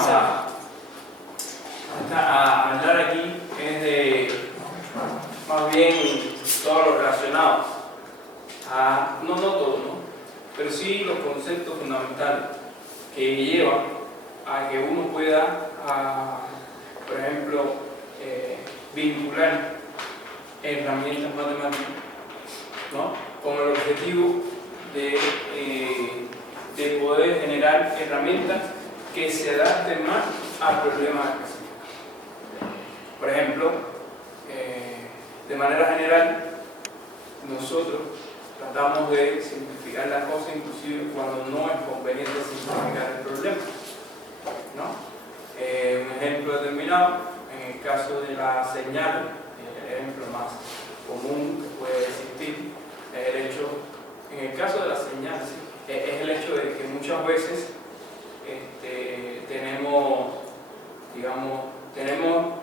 vamos a hablar aquí es de más bien todo lo relacionado a, no todo, ¿no? Pero sí los conceptos fundamentales que llevan a que uno pueda, por ejemplo, vincular herramientas matemáticas, ¿no?, con el objetivo de poder generar herramientas que se adapten más al problema de clasificación. Por ejemplo, de manera general, nosotros tratamos de simplificar las cosas, inclusive cuando no es conveniente simplificar el problema, ¿no? Un ejemplo determinado, en el caso de la señal, el ejemplo más común que puede existir es el hecho, en el caso de la señal, ¿sí?, es el hecho de que muchas veces tenemos, digamos,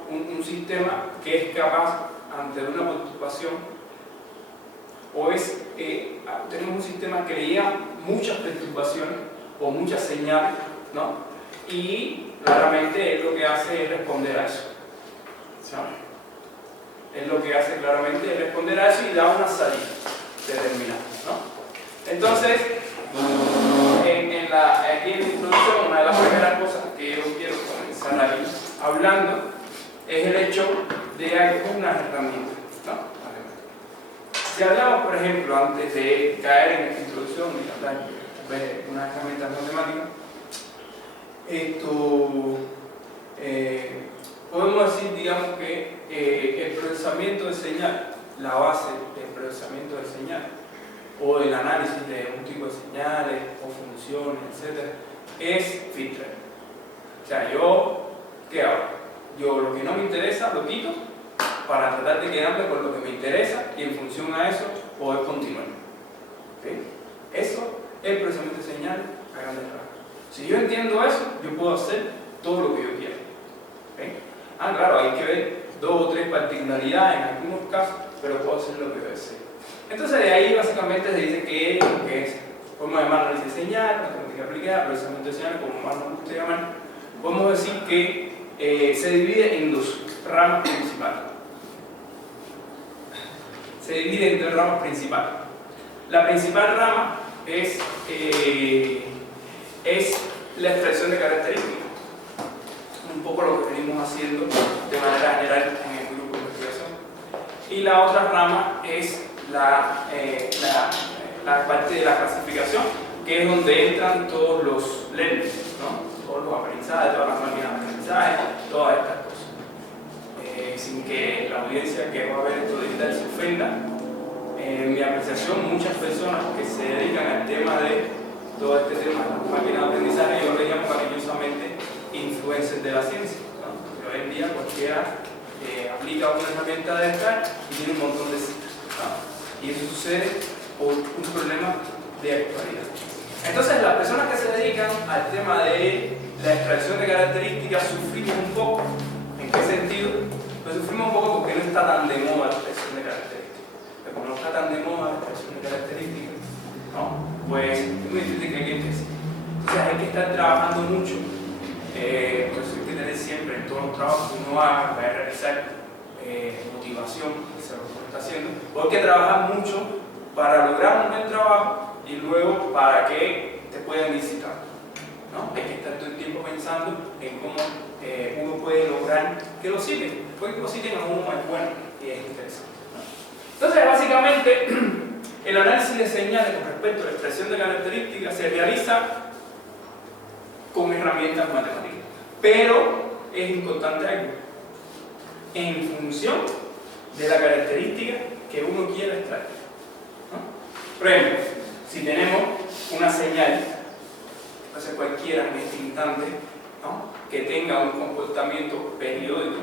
un sistema que es capaz, ante una perturbación, o tenemos un sistema que le llegan muchas perturbaciones o muchas señales, ¿no? Y claramente él lo que hace es responder a eso, ¿sabes? Él lo que hace claramente es responder a eso y da una salida determinada, ¿no? Entonces, aquí en la introducción, una de las primeras cosas que yo quiero comenzar ahí hablando es el hecho de algunas herramientas, ¿no? Si hablamos, por ejemplo, antes de caer en esta introducción y hablar de unas herramientas matemáticas, podemos decir, digamos, que el procesamiento de señal, la base del procesamiento de señal, o el análisis de un tipo de señales o funciones, etc., es filtrar. O sea, yo, ¿qué hago? Yo lo que no me interesa lo quito para tratar de quedarme con lo que me interesa y en función a eso poder continuar. ¿Okay? Eso es el procesamiento de señal a grandes rasgos. Si yo entiendo eso, yo puedo hacer todo lo que yo quiera. ¿Okay? Claro, hay que ver 2 o 3 particularidades en algunos casos, pero puedo hacer lo que yo deseo. Entonces de ahí básicamente se dice que es, podemos llamarlo análisis de señal, matemática aplicada, procesamiento de señal, como más nos guste llamar. Podemos decir que se divide en 2 ramas principales. Se divide en 2 ramas principales. La principal rama es la expresión de características, un poco lo que venimos haciendo de manera general en el grupo de investigación. Y la otra rama es la parte de la clasificación, que es donde entran todos los learners, ¿no? Todos los aprendizajes, todas las máquinas de aprendizaje, todas estas cosas. Sin que la audiencia que va a ver esto digital se ofenda, en mi apreciación, muchas personas que se dedican al tema de todo este tema de las máquinas de aprendizaje, yo le llamo cariñosamente influencers de la ciencia, ¿no? Porque hoy en día cualquiera aplica una herramienta de esta y tiene un montón de citas, ¿no? Y eso sucede por un problema de actualidad. Entonces, las personas que se dedican al tema de la extracción de características sufrimos un poco. ¿En qué sentido? Pues sufrimos un poco porque no está tan de moda la extracción de características. Pero como no está tan de moda la extracción de características, ¿no?, pues es muy difícil que alguien empiece. Entonces hay que estar trabajando mucho. Por eso hay que tener siempre en todos los trabajos que uno haga, para realizar motivación, que es lo que uno está haciendo, porque hay que trabajar mucho para lograr un buen trabajo y luego para que te puedan visitar, ¿no? Hay que estar todo el tiempo pensando en cómo uno puede lograr que lo citen, porque lo citen a uno más bueno y es interesante, ¿no? Entonces, básicamente, el análisis de señales con respecto a la expresión de características se realiza con herramientas matemáticas, pero es importante algo: en función de la característica que uno quiera extraer, ¿no? Por ejemplo, si tenemos una señal, entonces cualquiera en este instante, ¿no?, que tenga un comportamiento periódico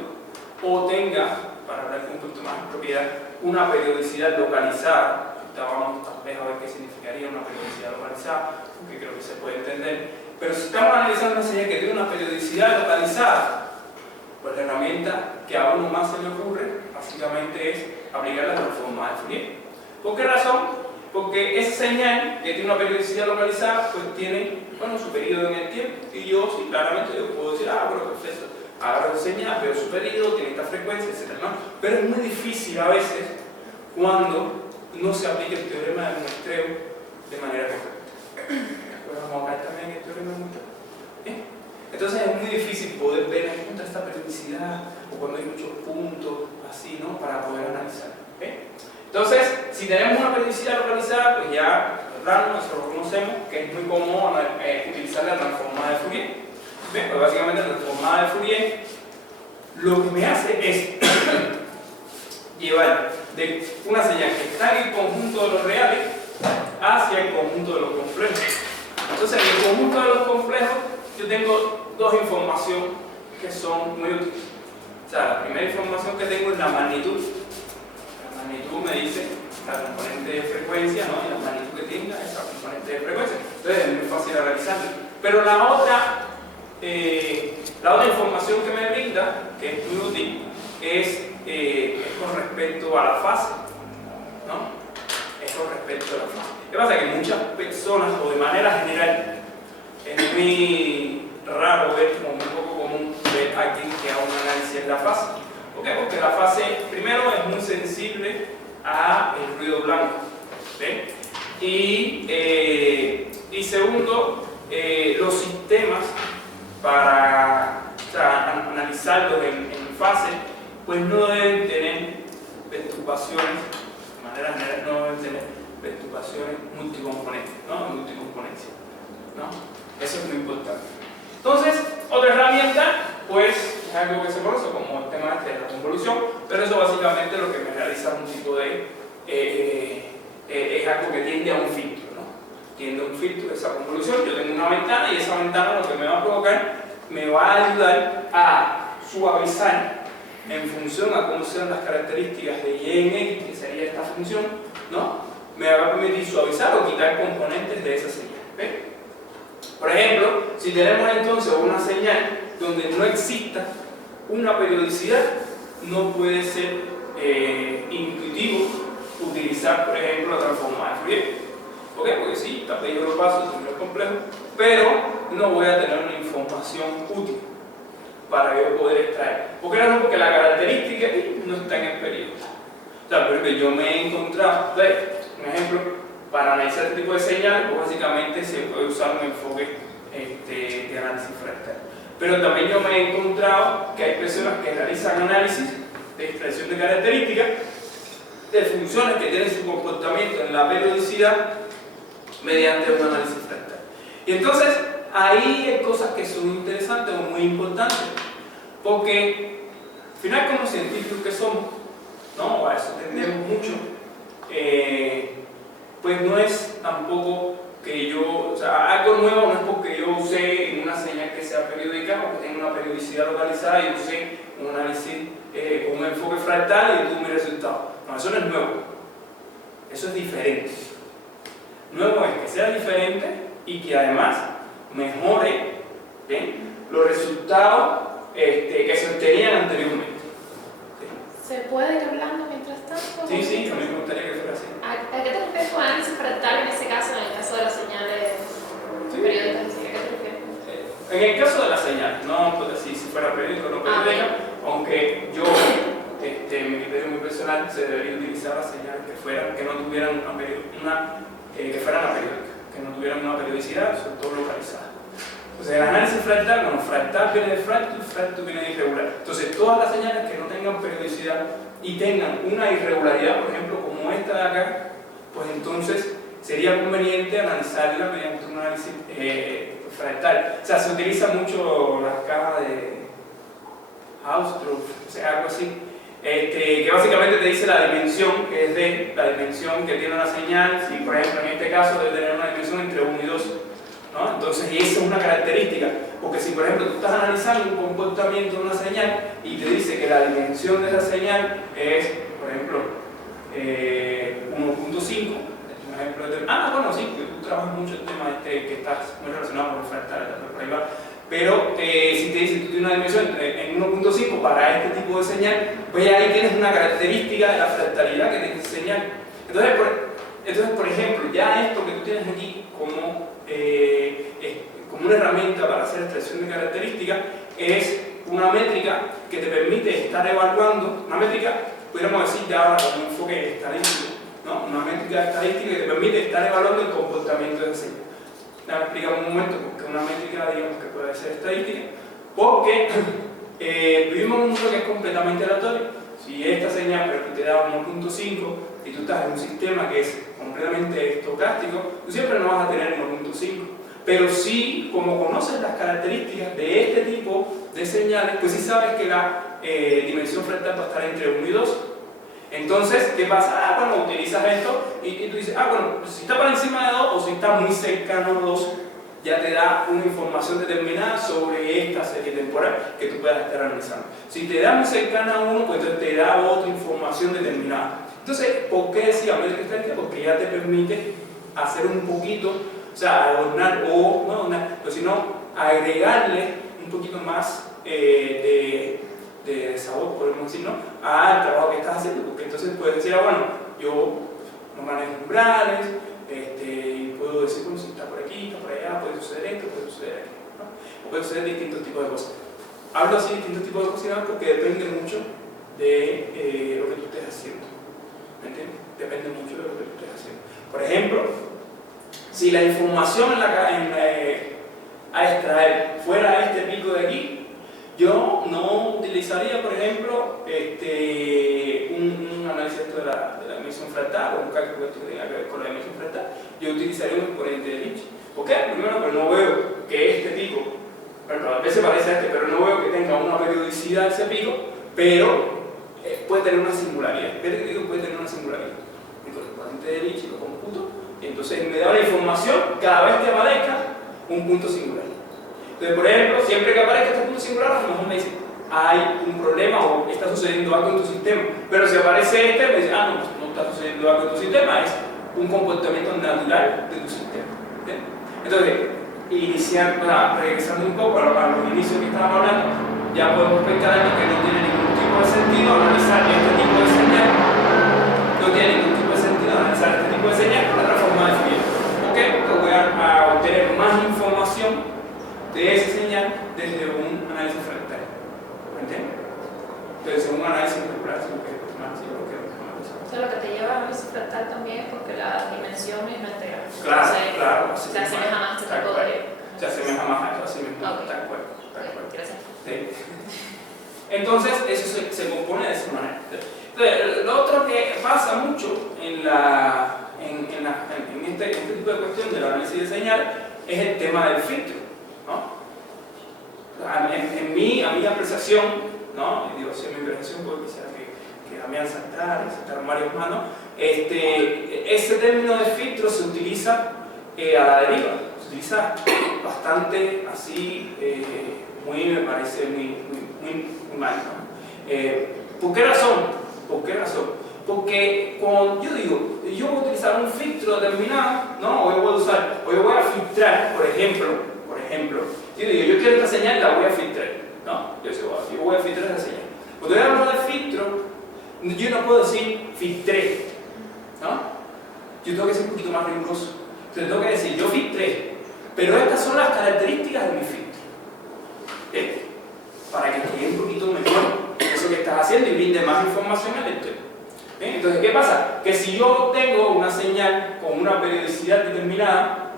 o tenga, para hablar con un poquito más de propiedad, una periodicidad localizada. Vamos tal vez a ver qué significaría una periodicidad localizada, porque creo que se puede entender. Pero si estamos analizando una señal que tiene una periodicidad localizada, pues la herramienta que a uno más se le ocurre básicamente es aplicar la transformada de Fourier. ¿Por qué razón? Porque esa señal que tiene una periodicidad localizada, pues tiene, bueno, su periodo en el tiempo. Y yo, sí, claramente, yo puedo decir, ah, bueno, perfecto, agarro esa señal, veo su periodo, tiene esta frecuencia, etc., ¿no? Pero es muy difícil a veces cuando no se aplica el teorema del muestreo de manera correcta. Pues vamos a ver también el teorema del muestreo. Entonces es muy difícil poder ver en cuenta esta periodicidad o cuando hay muchos puntos así, ¿no? Para poder analizar. Entonces, si tenemos una periodicidad localizada, pues ya nosotros conocemos que es muy común utilizar la transformada de Fourier. Pues básicamente la transformada de Fourier lo que me hace es llevar de una señal que está en el conjunto de los reales hacia el conjunto de los complejos. Entonces, en el conjunto de los complejos yo tengo dos informaciones que son muy útiles. O sea, la primera información que tengo es la magnitud. La magnitud me dice la componente de frecuencia, ¿no? Y la magnitud que tenga esa componente de frecuencia. Entonces es muy fácil analizarlo. Pero la otra información que me brinda, que es muy útil, es con respecto a la fase, ¿no? Es con respecto a la fase. ¿Qué pasa? Que muchas personas, o de manera general, es muy raro ver, como muy poco común ver a alguien que haga un análisis en la fase. ¿Por qué? Porque la fase, primero, es muy sensible al ruido blanco. ¿Sí? Y segundo, los sistemas para analizarlos en fase, pues no deben tener perturbaciones, de manera general no deben tener perturbaciones multicomponentes, ¿no? Multicomponencia, ¿no? Eso es muy importante. Entonces, otra herramienta, pues, es algo que se conoce como el tema de la convolución, pero eso básicamente lo que me realiza un tipo de... es algo que tiende a un filtro, ¿no? Tiende a un filtro de esa convolución. Yo tengo una ventana y esa ventana lo que me va a provocar, me va a ayudar a suavizar en función a cómo sean las características de y en x, que sería esta función, ¿no? Me va a permitir suavizar o quitar componentes de esa señal. ¿Ves? Por ejemplo, si tenemos entonces una señal donde no exista una periodicidad, no puede ser intuitivo utilizar, por ejemplo, la transformada de Fourier. ¿Por qué? Porque sí, está pedido los pasos, es muy complejo, pero no voy a tener una información útil para yo poder extraer. ¿Por qué no? Porque la característica no está en el periodo. O sea, por ejemplo, yo me he encontrado, un ejemplo, para analizar este tipo de señales, pues básicamente se puede usar un enfoque de análisis fractal. Pero también yo me he encontrado que hay personas que realizan análisis de extracción de características de funciones que tienen su comportamiento en la periodicidad mediante un análisis fractal. Y entonces, ahí hay cosas que son interesantes o muy importantes, porque al final, como científicos que somos, ¿no? A eso tendemos mucho, pues no es tampoco que yo, o sea, algo nuevo no es porque yo use en una señal que sea periódica o que tenga una periodicidad localizada y use un análisis con un enfoque fractal y tuve mi resultado. No, eso no es nuevo, eso es diferente. Nuevo es que sea diferente y que además mejore los resultados que se obtenían anteriormente. ¿Se puede ir hablando mientras tanto? Sí, a mí me gustaría que fuera así. ¿A qué te refieres con análisis fractal en ese caso, en el caso de las señales periódicas? ¿A qué te refieres? En el caso de las señales, no pues, si fuera periódico o no periódica, aunque yo, en mi criterio muy personal, se debería utilizar las señales que no tuvieran que fueran aperiódicas, que no tuvieran una periodicidad, sobre todo localizada. Entonces, el análisis fractal, bueno, fractal viene de fractal, fractal viene de irregular. Entonces, todas las señales que no tengan periodicidad y tengan una irregularidad, por ejemplo, como esta de acá, pues entonces sería conveniente analizarla mediante un análisis fractal. O sea, se utiliza mucho la escala de Hausdorff, o sea, algo así, que básicamente te dice la dimensión que es de la dimensión que tiene una señal. Si, por ejemplo, en este caso debe tener una dimensión entre 1 y 2. ¿No? Entonces, y esa es una característica, porque si por ejemplo tú estás analizando un comportamiento de una señal y te dice que la dimensión de esa señal es, por ejemplo, 1.5, un ejemplo de... bueno, sí, tú trabajas mucho el tema que estás muy relacionado con el fractal, pero si te dice que tú tienes una dimensión en 1.5 para este tipo de señal, pues ahí tienes una característica de la fractalidad que tiene esa señal. Entonces, Entonces, por ejemplo, ya esto que tú tienes aquí como una herramienta para hacer extracción de características es una métrica que te permite estar evaluando, una métrica, pudiéramos decir ya ahora con un enfoque estadístico, ¿no? Una métrica estadística que te permite estar evaluando el comportamiento de señal. Déjame explicar un momento porque una métrica, digamos, que puede ser estadística, porque vivimos en un mundo que es completamente aleatorio. Si esta señal te da 1.5 y tú estás en un sistema que es completamente estocástico, tú siempre no vas a tener 1.5. Pero sí, como conoces las características de este tipo de señales, pues sí sabes que la dimensión fractal va a estar entre 1 y 2. Entonces, ¿qué pasa? Bueno, utilizas esto y tú dices, bueno, si está por encima de 2 o si está muy cercano a 2, ya te da una información determinada sobre esta serie temporal que tú puedas estar analizando. Si te da muy cercana a 1, pues entonces te da otra información determinada. Entonces, ¿por qué decía métrica estadística? Porque ya te permite hacer un poquito, o sea, adornar o no adornar, pero sino agregarle un poquito más de sabor, podemos decir, ¿no? Al trabajo que estás haciendo, porque entonces puedes decir, bueno, yo no manejo umbrales, y puedo decir, bueno, si está por aquí, está por allá, puede suceder esto, puede suceder aquello, ¿no? O puede suceder distintos tipos de cosas. Hablo así de distintos tipos de cosas porque depende mucho de lo que tú estés haciendo. ¿Me entiendes? Depende mucho de lo que tú estés haciendo. Por ejemplo, si la información a extraer fuera este pico de aquí, yo no utilizaría, por ejemplo, un análisis de la emisión fractal o un cálculo que tenga que ver con la emisión fractal. Yo utilizaría un exponente de Lynch. ¿Por qué? Primero, pues no veo que este pico, bueno, a veces parece a pero no veo que tenga una periodicidad ese pico, pero puede tener una singularidad. Este pico puede tener una singularidad. Con el exponente de Lynch lo computo, y entonces me da la información cada vez que aparezca un punto singular. Entonces, por ejemplo, siempre que aparezca este punto singular, a lo mejor me dice, hay un problema o está sucediendo algo en tu sistema. Pero si aparece este, me dice, no, pues no está sucediendo algo en tu sistema, es un comportamiento natural de tu sistema. ¿Sí? Entonces, regresando un poco a los inicios que estábamos hablando, ya podemos pescar algo que no tiene ningún tipo de sentido analizar este tipo de señal. No tiene ningún tipo de sentido analizar este tipo de señal con otra forma de definir. ¿Por qué? Porque voy a obtener más información de esa señal desde un análisis fractal. ¿Me entiendes? Desde un análisis molecular, si lo que Eso lo que te lleva a análisis fractal también es porque la dimensión es no integral. Claro, claro. Se asemeja más a este tipo de... Se asemeja más a eso, así mismo. Okay. Tal cual. Gracias. Sí. Entonces, eso se compone de esa manera. Entonces, lo otro que pasa mucho en este tipo de cuestión del análisis de señales es el tema del filtro, ¿no? A mi apreciación, ¿no? Y digo, si es mi apreciación, porque quisiera que Damián saltaron varios manos, ese término de filtro se utiliza a la deriva, se utiliza bastante así, me parece muy mal, ¿no? ¿Por qué razón? Porque cuando yo digo, yo voy a utilizar un filtro determinado, ¿no? O yo voy a filtrar, por ejemplo, yo digo, yo quiero esta señal, la voy a filtrar, ¿no? Yo voy a filtrar esa señal. Cuando yo hablo de filtro, yo no puedo decir filtré, ¿no? Yo tengo que ser un poquito más riguroso. Entonces tengo que decir, yo filtré, pero estas son las características de mi filtro. Para que quede un poquito mejor eso que estás haciendo y brinde más información al lector. Entonces, ¿qué pasa? Que si yo tengo una señal con una periodicidad determinada,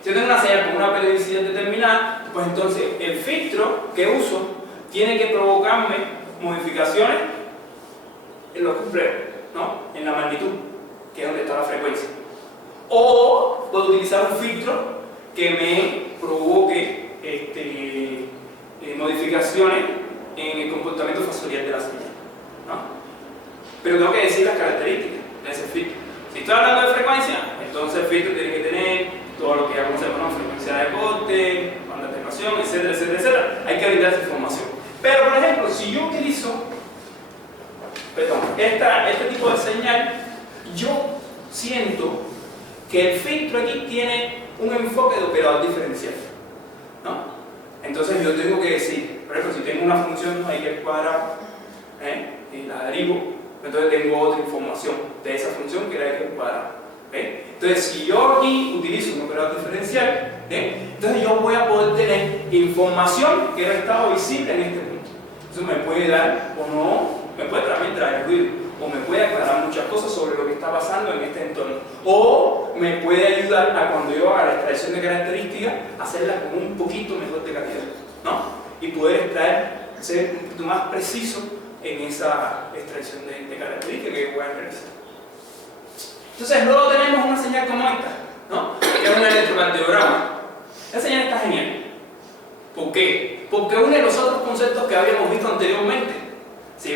si yo tengo una señal con una periodicidad determinada, pues entonces el filtro que uso tiene que provocarme modificaciones en los complejos, ¿no? En la magnitud, que es donde está la frecuencia. O puedo utilizar un filtro que me provoque modificaciones en el comportamiento fasorial de la señal, ¿no? Pero tengo que decir las características de ese filtro. Si estoy hablando de frecuencia, entonces el filtro tiene que tener todo lo que ya conocemos, ¿no? Frecuencia de corte, banda de atenuación, etcétera, etcétera, etcétera. Hay que brindar esa información. Pero, por ejemplo, si yo utilizo este tipo de señal, yo siento que el filtro aquí tiene un enfoque de operador diferencial, ¿no? Entonces yo tengo que decir, por ejemplo, si tengo una función ahí que es cuadrada, y la derivo, entonces tengo otra información de esa función que era x al cuadrado. Entonces, si yo aquí utilizo un operador diferencial, entonces yo voy a poder tener información que no estaba visible en este punto. Eso me puede dar o no, me puede también traer ruido, o me puede aclarar muchas cosas sobre lo que está pasando en este entorno, o me puede ayudar a, cuando yo haga la extracción de características, hacerla con un poquito mejor de calidad, ¿no? Y poder extraer, ser un poquito más preciso en esa extracción de características que voy a realizar. Entonces luego tenemos una señal como esta, ¿no? Que es un electrocardiograma. Esta señal está genial. ¿Por qué? Porque une los otros conceptos que habíamos visto anteriormente. Si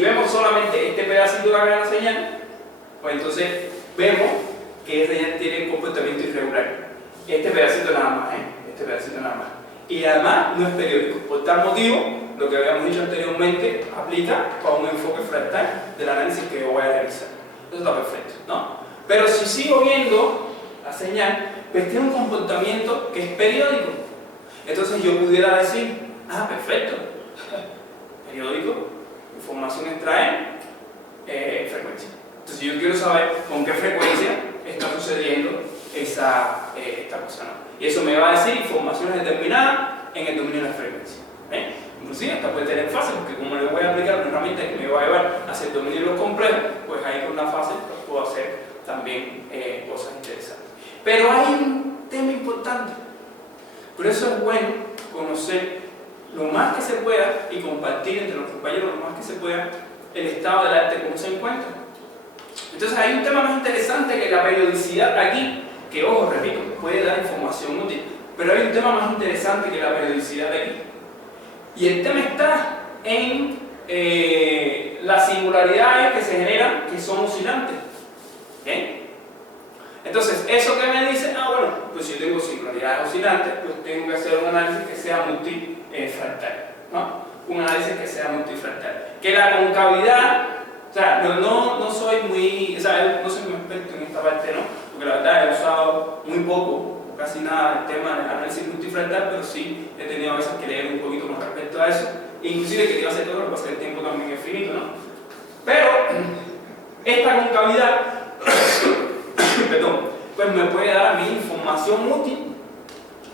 vemos solamente este pedacito de la señal, pues entonces vemos que esta señal tiene un comportamiento irregular. Este pedacito nada más, este pedacito nada más. Y además no es periódico. Por tal motivo, lo que habíamos dicho anteriormente aplica para un enfoque fractal del análisis que yo voy a realizar. Eso está perfecto, ¿no? Pero si sigo viendo la señal, pues tiene un comportamiento que es periódico. Entonces yo pudiera decir, perfecto, periódico, información extrae, frecuencia. Entonces yo quiero saber con qué frecuencia está sucediendo esta cosa, ¿no? Y eso me va a decir informaciones determinadas en el dominio de la frecuencia. Inclusive hasta puede tener fases, porque como le voy a aplicar una herramienta que me va a llevar hacia el dominio de los complejos, pues ahí con la fase puedo hacer también cosas interesantes. Pero hay un tema importante. Por eso es bueno conocer lo más que se pueda y compartir entre los compañeros lo más que se pueda el estado del arte, cómo se encuentra. Entonces hay un tema más interesante que la periodicidad aquí, que ojo, repito, puede dar información útil, pero hay un tema más interesante que la periodicidad de aquí. Y el tema está en las singularidades que se generan, que son oscilantes. Entonces, eso que me dice, bueno, pues si yo tengo singularidades oscilantes, pues tengo que hacer un análisis que sea multifractal, ¿no? Un análisis que sea multifractal. Que la concavidad, o sea, no soy muy, o sea, no soy muy experto en esta parte, ¿no? Porque la verdad he usado muy poco, casi nada el tema del análisis multifractal, pero sí he tenido a veces que leer un poquito más respecto a eso. Inclusive quería hacer todo, lo que pasa es que el tiempo también es finito, ¿no? Pero esta concavidad pues me puede dar a mí información útil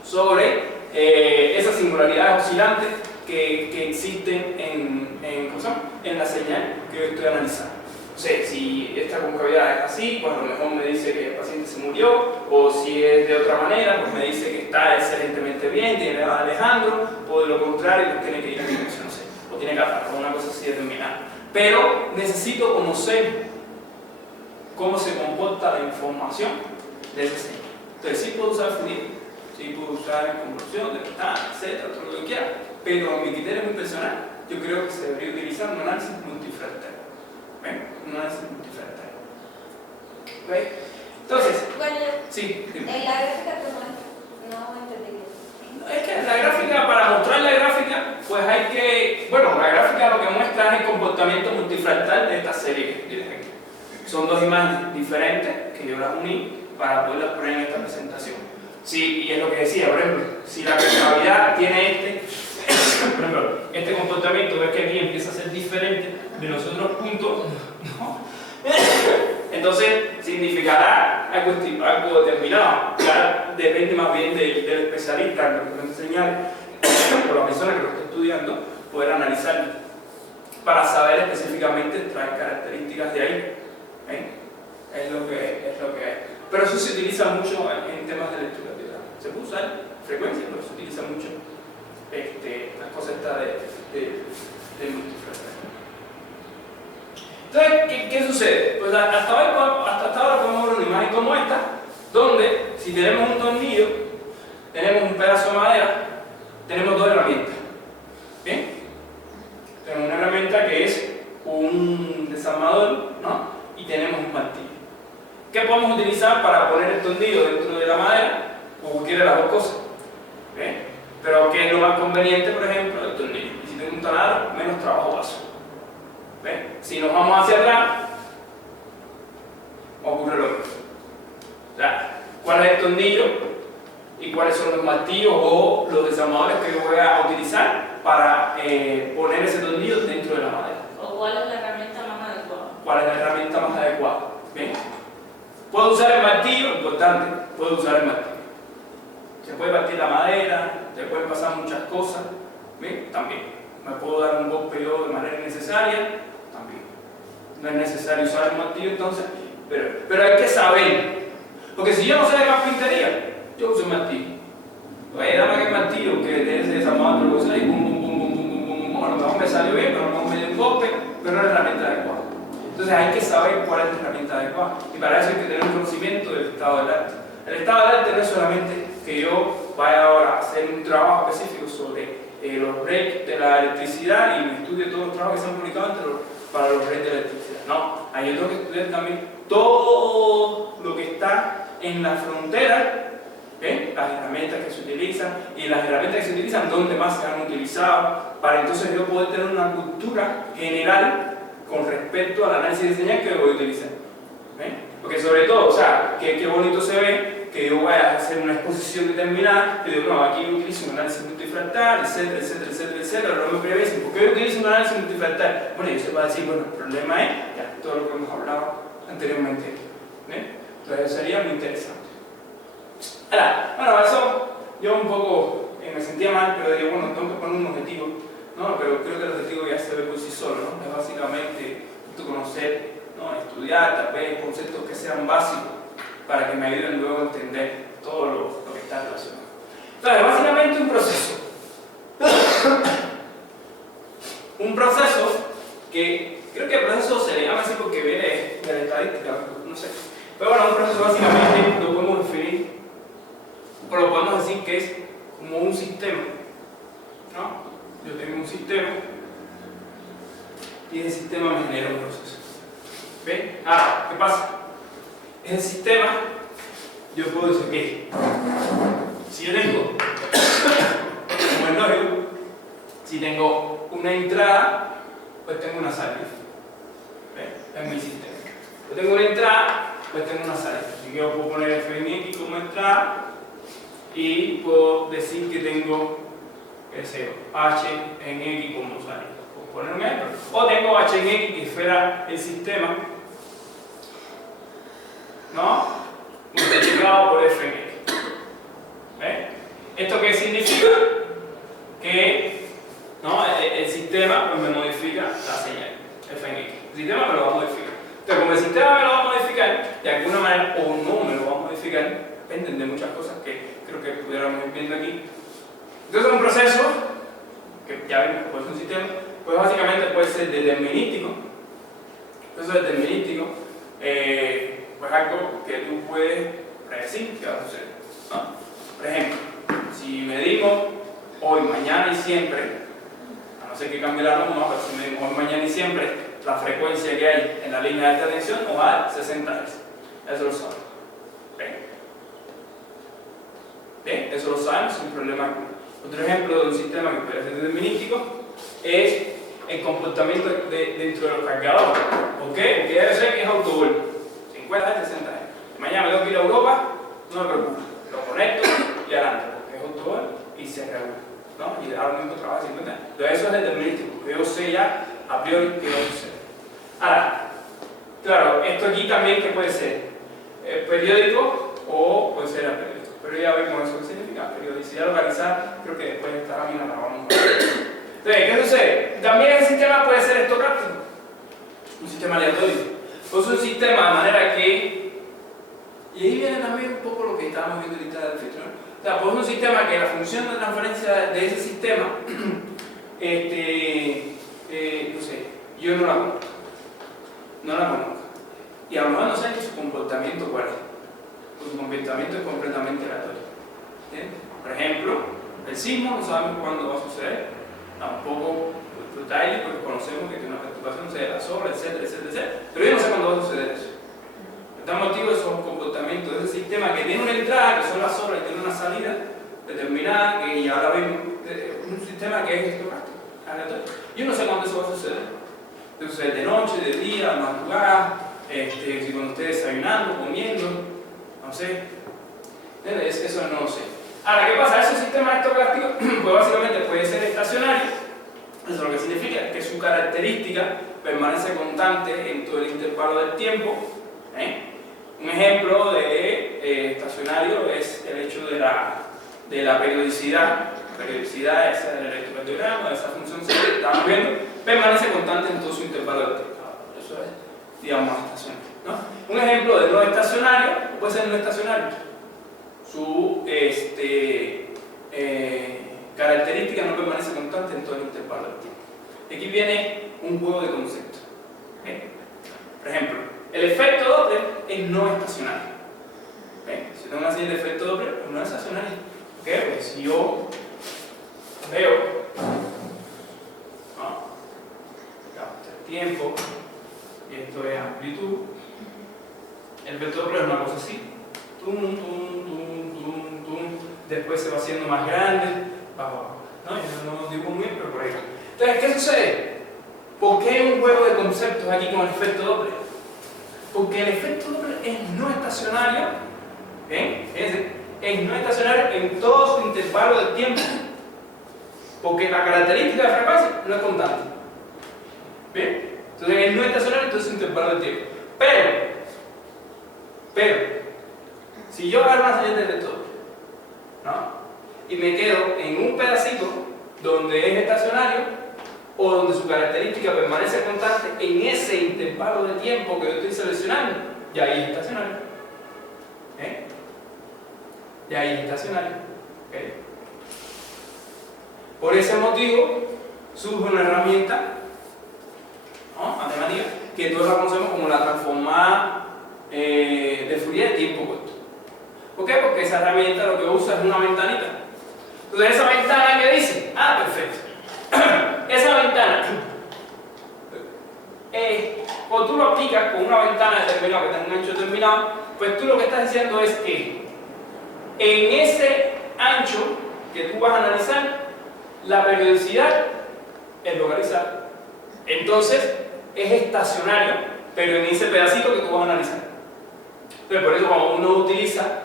sobre esas singularidades oscilantes que existen en la señal que yo estoy analizando. O sea, si esta concavidad es así, pues a lo mejor me dice que el paciente se murió, o si es de otra manera, pues me dice que está excelentemente bien, tiene a Alejandro, o de lo contrario, pues tiene que ir a dirección, no sé, o tiene catarro, una cosa así determinada. Pero necesito conocer cómo se comporta la información de esa señal. Entonces sí puedo usar fluido, sí puedo usar convolución, despertar, etcétera, todo lo que quiera, pero a mi criterio muy personal, yo creo que se debería utilizar un análisis multifractal. Un análisis multifractal. Entonces, bueno, sí, en la gráfica no entendí bien. Es que la gráfica, para mostrar la gráfica, pues hay que, bueno, la gráfica lo que muestra es el comportamiento multifractal de esta serie que tienes aquí. Son dos imágenes diferentes que yo las uní para poderlas poner en esta presentación. Sí, y es lo que decía, por ejemplo, si la concavidad tiene por ejemplo, este comportamiento, ves que aquí empieza a ser diferente de los otros puntos, ¿no? Entonces significará algo determinado. Ya depende más bien del especialista, lo que me enseñar, o la persona que lo está estudiando, poder analizarlo para saber específicamente traer características de ahí. Es lo que hay. Pero eso se utiliza mucho en temas de electrocardiograma. Se puede usar frecuencia, pero se utiliza mucho las cosas estas de multifractal. Entonces, ¿qué sucede? Pues hasta ahora podemos ver una imagen como esta, donde si tenemos un tornillo, tenemos un pedazo de madera, tenemos dos herramientas. ¿Bien? Tenemos una herramienta que es un desarmador, ¿no? Y tenemos un martillo. ¿Qué podemos utilizar para poner el tornillo dentro de la madera? O cualquiera de las dos cosas. ¿Bien? Pero ¿qué es lo más conveniente, por ejemplo? El tornillo. Y si tengo un taladro, menos trabajo paso. ¿Ven? Si nos vamos hacia atrás, ocurre lo mismo. O sea, ¿cuál es el tornillo? Y cuáles son los martillos o los desarmadores que yo voy a utilizar para poner ese tornillo dentro de la madera. ¿O cuál es la herramienta más puedo usar el martillo. Se puede partir la madera, se pueden pasar muchas cosas, ¿ven? También. Me puedo dar un golpe yo de manera innecesaria, también. No es necesario usar el martillo entonces, pero hay que saber. Porque si yo no sé de carpintería, yo uso el martillo. Oye, dame el martillo que de desarmado lo uso y bum, bum, bum, bum, bum, bum, bum. A lo mejor me salió bien, pero a lo mejor me dio un golpe, pero no es la herramienta adecuada. Entonces hay que saber cuál es la herramienta adecuada. Y para eso hay que tener un conocimiento del estado del arte. El estado del arte no es solamente que yo vaya ahora a hacer un trabajo específico sobre los breaks de la electricidad y me estudie todos los trabajos que se han publicado para los breaks de la electricidad. No, ahí yo tengo que estudiar también todo lo que está en la frontera, las herramientas que se utilizan y las herramientas que se utilizan, dónde más se han utilizado, para entonces yo poder tener una cultura general con respecto al análisis de señal que voy a utilizar. Porque sobre todo, o sea, qué bonito se ve que yo vaya a hacer una exposición determinada y digo, no, aquí yo utilizo un análisis multifractal, etcétera, etcétera, etcétera, etcétera, no me previesen, ¿por qué yo utilizo un análisis multifractal? Bueno, yo se va a decir, bueno, el problema es ya, todo lo que hemos hablado anteriormente. Entonces eso sería muy interesante. Ahora, bueno, eso yo un poco me sentía mal, pero digo, bueno, tengo que poner un objetivo, ¿no? Pero creo que el objetivo ya se ve por sí solo, ¿no? Es básicamente conocer, ¿no? Estudiar, tal vez conceptos que sean básicos para que me ayuden luego a entender todo lo que está relacionado. Entonces, básicamente un proceso. Un proceso que creo que el proceso se le llama así porque viene de la estadística, no sé. Pero bueno, un proceso básicamente lo podemos definir, o lo podemos decir que es como un sistema, ¿no? Yo tengo un sistema y ese sistema me genera un proceso. ¿Ven? Ahora, ¿qué pasa? Ese sistema, yo puedo decir que si yo tengo, como es lógico, si tengo una entrada, pues tengo una salida. ¿Ven? Es mi sistema. Yo tengo una entrada, pues tengo una salida. Así que yo puedo poner f en x como entrada y puedo decir que tengo h en x como salida. Puedo poner un ejemplo. O tengo h en x que fuera el sistema, ¿no? Multiplicado por f en x. ¿Ven? ¿Esto qué significa? Que ¿no? el sistema pues, me modifica la señal f en x. El sistema me lo va a modificar. Entonces, como el sistema me lo va a modificar, de alguna manera o no me lo va a modificar, dependen de muchas cosas que creo que pudiéramos ir viendo aquí. Entonces, un proceso, que ya vimos que puede ser un sistema, pues básicamente puede ser determinístico. Entonces, determinístico, pues algo que tú puedes predecir que va a suceder, ¿no? Por ejemplo, si medimos hoy, mañana y siempre, a no ser que cambie la norma, pero si medimos hoy, mañana y siempre, la frecuencia que hay en la línea de alta tensión nos va a dar 60 Hz. Eso lo sabemos. ¿Ven? Eso lo sabemos sin problema alguno. Otro ejemplo de un sistema que puede ser determinístico es el comportamiento dentro de los cargadores. ¿Por qué? Porque debe ser que es autobol. 50 Hz, 60 Hz. Mañana me tengo que ir a Europa, no me preocupo. Lo conecto y adelante, porque es autobol y se regula, ¿no? Y ahora mismo trabaja 50 Hz. Entonces eso es determinístico, porque yo sé ya a priori qué va a suceder. Ahora, claro, esto aquí también que puede ser periódico o puede ser aperiódico. Pero ya vemos eso que significa periodicidad localizada, creo que después de esta lámina la vamos a ver. Entonces, ¿qué sucede? También el sistema puede ser estocástico, un sistema aleatorio. Pues un sistema de manera que, y ahí viene también un poco lo que estábamos viendo ahorita del filtro, ¿no? O sea, pues un sistema que la función de transferencia de ese sistema, no sé, yo no la conozco. No la conozco. Y a lo mejor no sé ni su comportamiento cuál es. Su comportamiento es completamente aleatorio. Por ejemplo, el sismo no sabemos cuándo va a suceder. Tampoco los detalles, porque conocemos que tiene una perturbación de la sola, etcétera, etcétera, etcétera. Pero yo no sé cuándo va a suceder eso. Estamos activos de esos comportamientos de ese sistema que tiene una entrada, que son las solas, y tiene una salida determinada, que ya la vemos, un sistema que es estocástico, aleatorio. Yo no sé cuándo eso va a suceder. Entonces, de noche, de día, de madrugada, si cuando esté desayunando, comiendo, no sé. Eso no lo sé. Ahora, ¿qué pasa? Ese sistema estocástico, pues básicamente puede ser estacionario. Eso lo que significa que su característica permanece constante en todo el intervalo del tiempo. Un ejemplo de estacionario es el hecho de la periodicidad. La periodicidad es el electrocardiograma, esa función C que estamos viendo, permanece constante en todo su intervalo de tiempo. Eso es, digamos, estacionario, ¿no? Un ejemplo de no estacionario puede ser no estacionario. Su característica no permanece constante en todo el intervalo de tiempo. Aquí viene un juego de conceptos. ¿Okay? Por ejemplo, el efecto Doppler es no estacionario. ¿Okay? Si tengo una serie de efecto Doppler, pues no es estacionario. ¿Okay? Porque si yo veo, ¿no? Esto es tiempo y esto es amplitud, el efecto Doppler es una cosa así. Tum, tum, tum, tum, tum. Después se va haciendo más grande, va abajo. ¿No? Yo no digo muy bien, pero por ahí. Entonces, ¿qué sucede? ¿Por qué hay un juego de conceptos aquí con el efecto Doppler? Porque el efecto Doppler es no estacionario, es no estacionario en todo su intervalo de tiempo. Porque la característica de frecuencia no es constante. ¿Bien? Entonces, es no estacionario en todo su intervalo de tiempo. Pero, si yo agarro una señal de efecto Doppler, ¿no? Y me quedo en un pedacito donde es estacionario o donde su característica permanece constante en ese intervalo de tiempo que yo estoy seleccionando, ya ahí es estacionario. Ya ahí es estacionario. Por ese motivo surge una herramienta, ¿no?, matemática que todos la conocemos como la transformada de Fourier de tiempo corto. ¿Por qué? Porque esa herramienta lo que usa es una ventanita. Entonces, esa ventana que dice, perfecto. Esa ventana, cuando tú lo aplicas con una ventana determinada que tenga un ancho determinado, pues tú lo que estás diciendo es que en ese ancho que tú vas a analizar, la periodicidad es localizada. Entonces, es estacionario, pero en ese pedacito que tú vas a analizar. Entonces, por eso cuando uno utiliza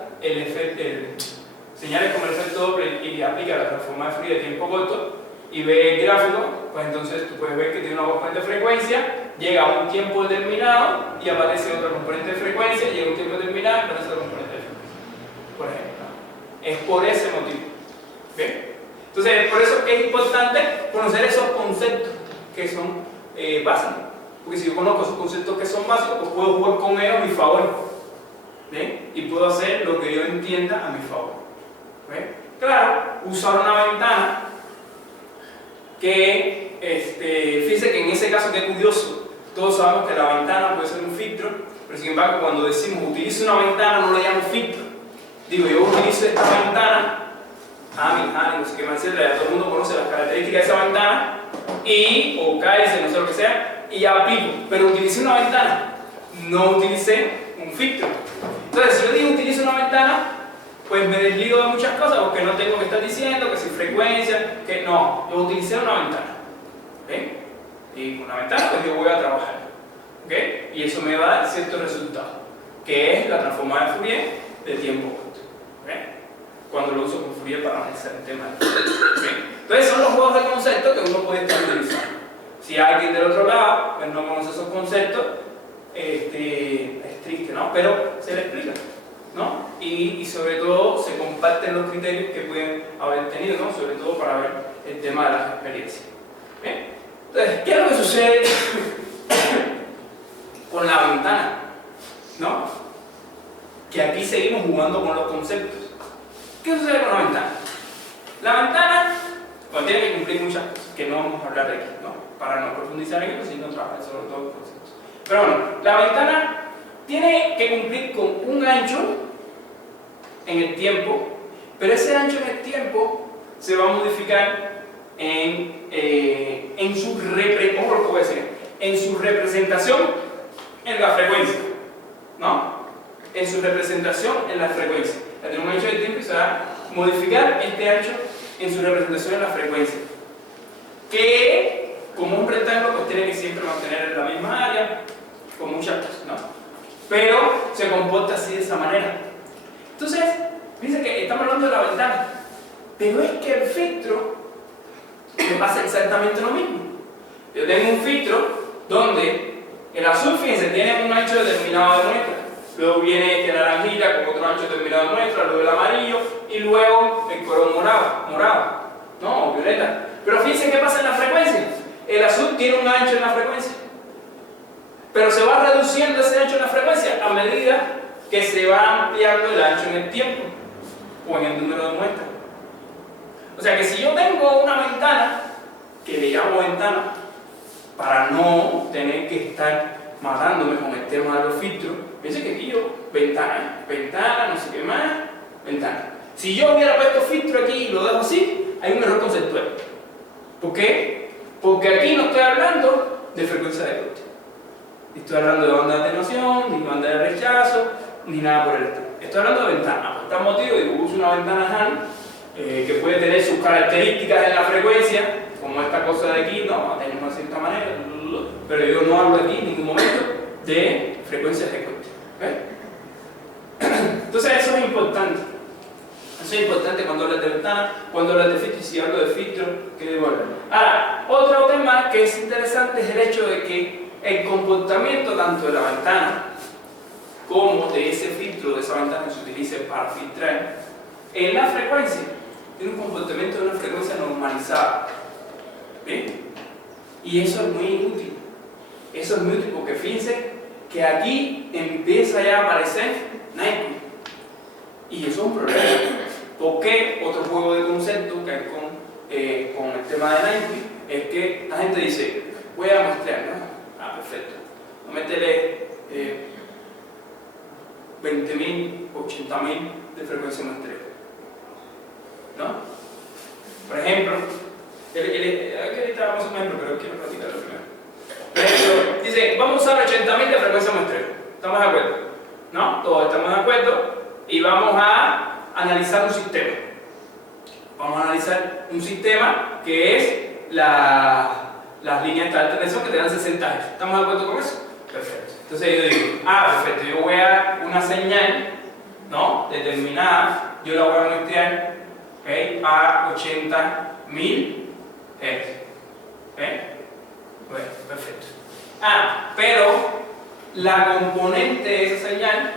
señales como el efecto Doppler y aplica la transformada de Fourier de tiempo corto y ve el gráfico, pues entonces tú puedes ver que tiene una componente de frecuencia, llega a un tiempo determinado y aparece otra componente de frecuencia, llega a un tiempo determinado y aparece otra componente de frecuencia. Por ejemplo, es por ese motivo. ¿Bien? Entonces, es por eso que es importante conocer esos conceptos que son básicos. Porque si yo conozco esos conceptos que son básicos, pues puedo jugar con ellos a mi favor. ¿Bien? Y puedo hacer lo que yo entienda a mi favor. ¿Bien? Claro, usar una ventana que, fíjense que en ese caso, que curioso, todos sabemos que la ventana puede ser un filtro, pero sin embargo, cuando decimos utilice una ventana, no le llamo filtro. Digo, yo utilizo esta ventana, no sé qué más decirle, ya todo el mundo conoce las características de esa ventana, o cálice, no sé lo que sea, y ya aplico. Pero utilicé una ventana, no utilicé un filtro. Entonces, si yo digo utilizo una ventana, pues me desligo de muchas cosas porque no tengo que estar diciendo que si frecuencia, que no, yo utilicé una ventana. ¿Okay? Y con una ventana pues yo voy a trabajar. ¿Okay? Y eso me va a dar cierto resultado, que es la transformada de Fourier de tiempo corto. ¿Okay? Cuando lo uso con Fourier para analizar el tema de Fourier. ¿Okay? Entonces son los juegos de conceptos que uno puede estar utilizando. Si alguien del otro lado pues no conoce esos conceptos, es triste, ¿no? Pero se le explica, ¿no? Y sobre todo se comparten los criterios que pueden haber tenido, ¿no? Sobre todo para ver el tema de las experiencias. ¿Bien? Entonces, ¿qué es lo que sucede con la ventana? ¿No? Que aquí seguimos jugando con los conceptos. ¿Qué sucede con la ventana? La ventana, bueno, tiene que cumplir muchas cosas que no vamos a hablar de aquí, ¿no? Para no profundizar en ello, sino trabajar sobre todo los conceptos. Pero bueno, la ventana tiene que cumplir con un ancho en el tiempo, pero ese ancho en el tiempo se va a modificar en su representación en la frecuencia, ¿no? En su representación en la frecuencia. Tiene un ancho de tiempo y se va a modificar este ancho en su representación en la frecuencia. Que, como un rectángulo, pues tiene que siempre mantener en la misma área, con muchas cosas, ¿no? Pero se comporta así de esa manera. Entonces, dice que estamos hablando de la ventana, pero es que el filtro me pasa exactamente lo mismo. Yo tengo un filtro donde el azul, fíjense, tiene un ancho determinado de muestra, luego viene este naranjita con otro ancho terminado de muestra, luego el amarillo y luego el color morado, ¿no? O violeta. Pero fíjense qué pasa en la frecuencia. El azul tiene un ancho en la frecuencia, pero se va reduciendo ese ancho en la frecuencia a medida que se va ampliando el ancho en el tiempo o en el número de muestras. O sea que si yo tengo una ventana, que le llamo ventana, para no tener que estar matándome con el tema de los filtros, fíjense que aquí yo, ventana, no sé qué más, ventana. Si yo hubiera puesto filtro aquí y lo dejo así, hay un error conceptual. ¿Por qué? Porque aquí no estoy hablando de frecuencia de corte. Estoy hablando de banda de atenuación, ni banda de rechazo, ni nada por el estilo. Estoy hablando de ventana. Por tal motivo, digo, uso una ventana Han que puede tener sus características en la frecuencia, como esta cosa de aquí, ¿no? De una cierta manera, pero yo no hablo aquí en ningún momento de frecuencias de corte. Entonces, eso es importante. Eso es importante cuando hablas de ventana, cuando hablas de filtro, y si hablo de filtro, que devuelven. Ahora, otro tema que es interesante es el hecho de que el comportamiento tanto de la ventana como de ese filtro, de esa ventana que se utilice para filtrar, en la frecuencia, tiene un comportamiento de una frecuencia normalizada. ¿Bien? Y eso es muy útil. Eso es muy útil porque fíjense que aquí empieza ya a aparecer Nike. Y eso es un problema. Porque otro juego de conceptos que hay con el tema de Nike es que la gente dice, voy a muestrear, ¿no? Ah, perfecto. Voy a meterle 20.000, 80.000 de frecuencia muestreo, ¿no? Por ejemplo, aquí vamos a un ejemplo, pero quiero platicarlo primero. Por ejemplo, dice, vamos a usar 80.000 de frecuencia muestreo. ¿Estamos de acuerdo? ¿No? Todos estamos de acuerdo y vamos a analizar un sistema. Vamos a analizar un sistema que es las líneas de alta tensión que te dan 60 Hz. ¿Estamos de acuerdo con eso? Perfecto. Entonces yo digo, perfecto, yo voy a dar una señal, ¿no? Determinada, yo la voy a muestrear, ¿okay? A 80.000 Hz. ¿Okay? Bueno, perfecto. Pero la componente de esa señal,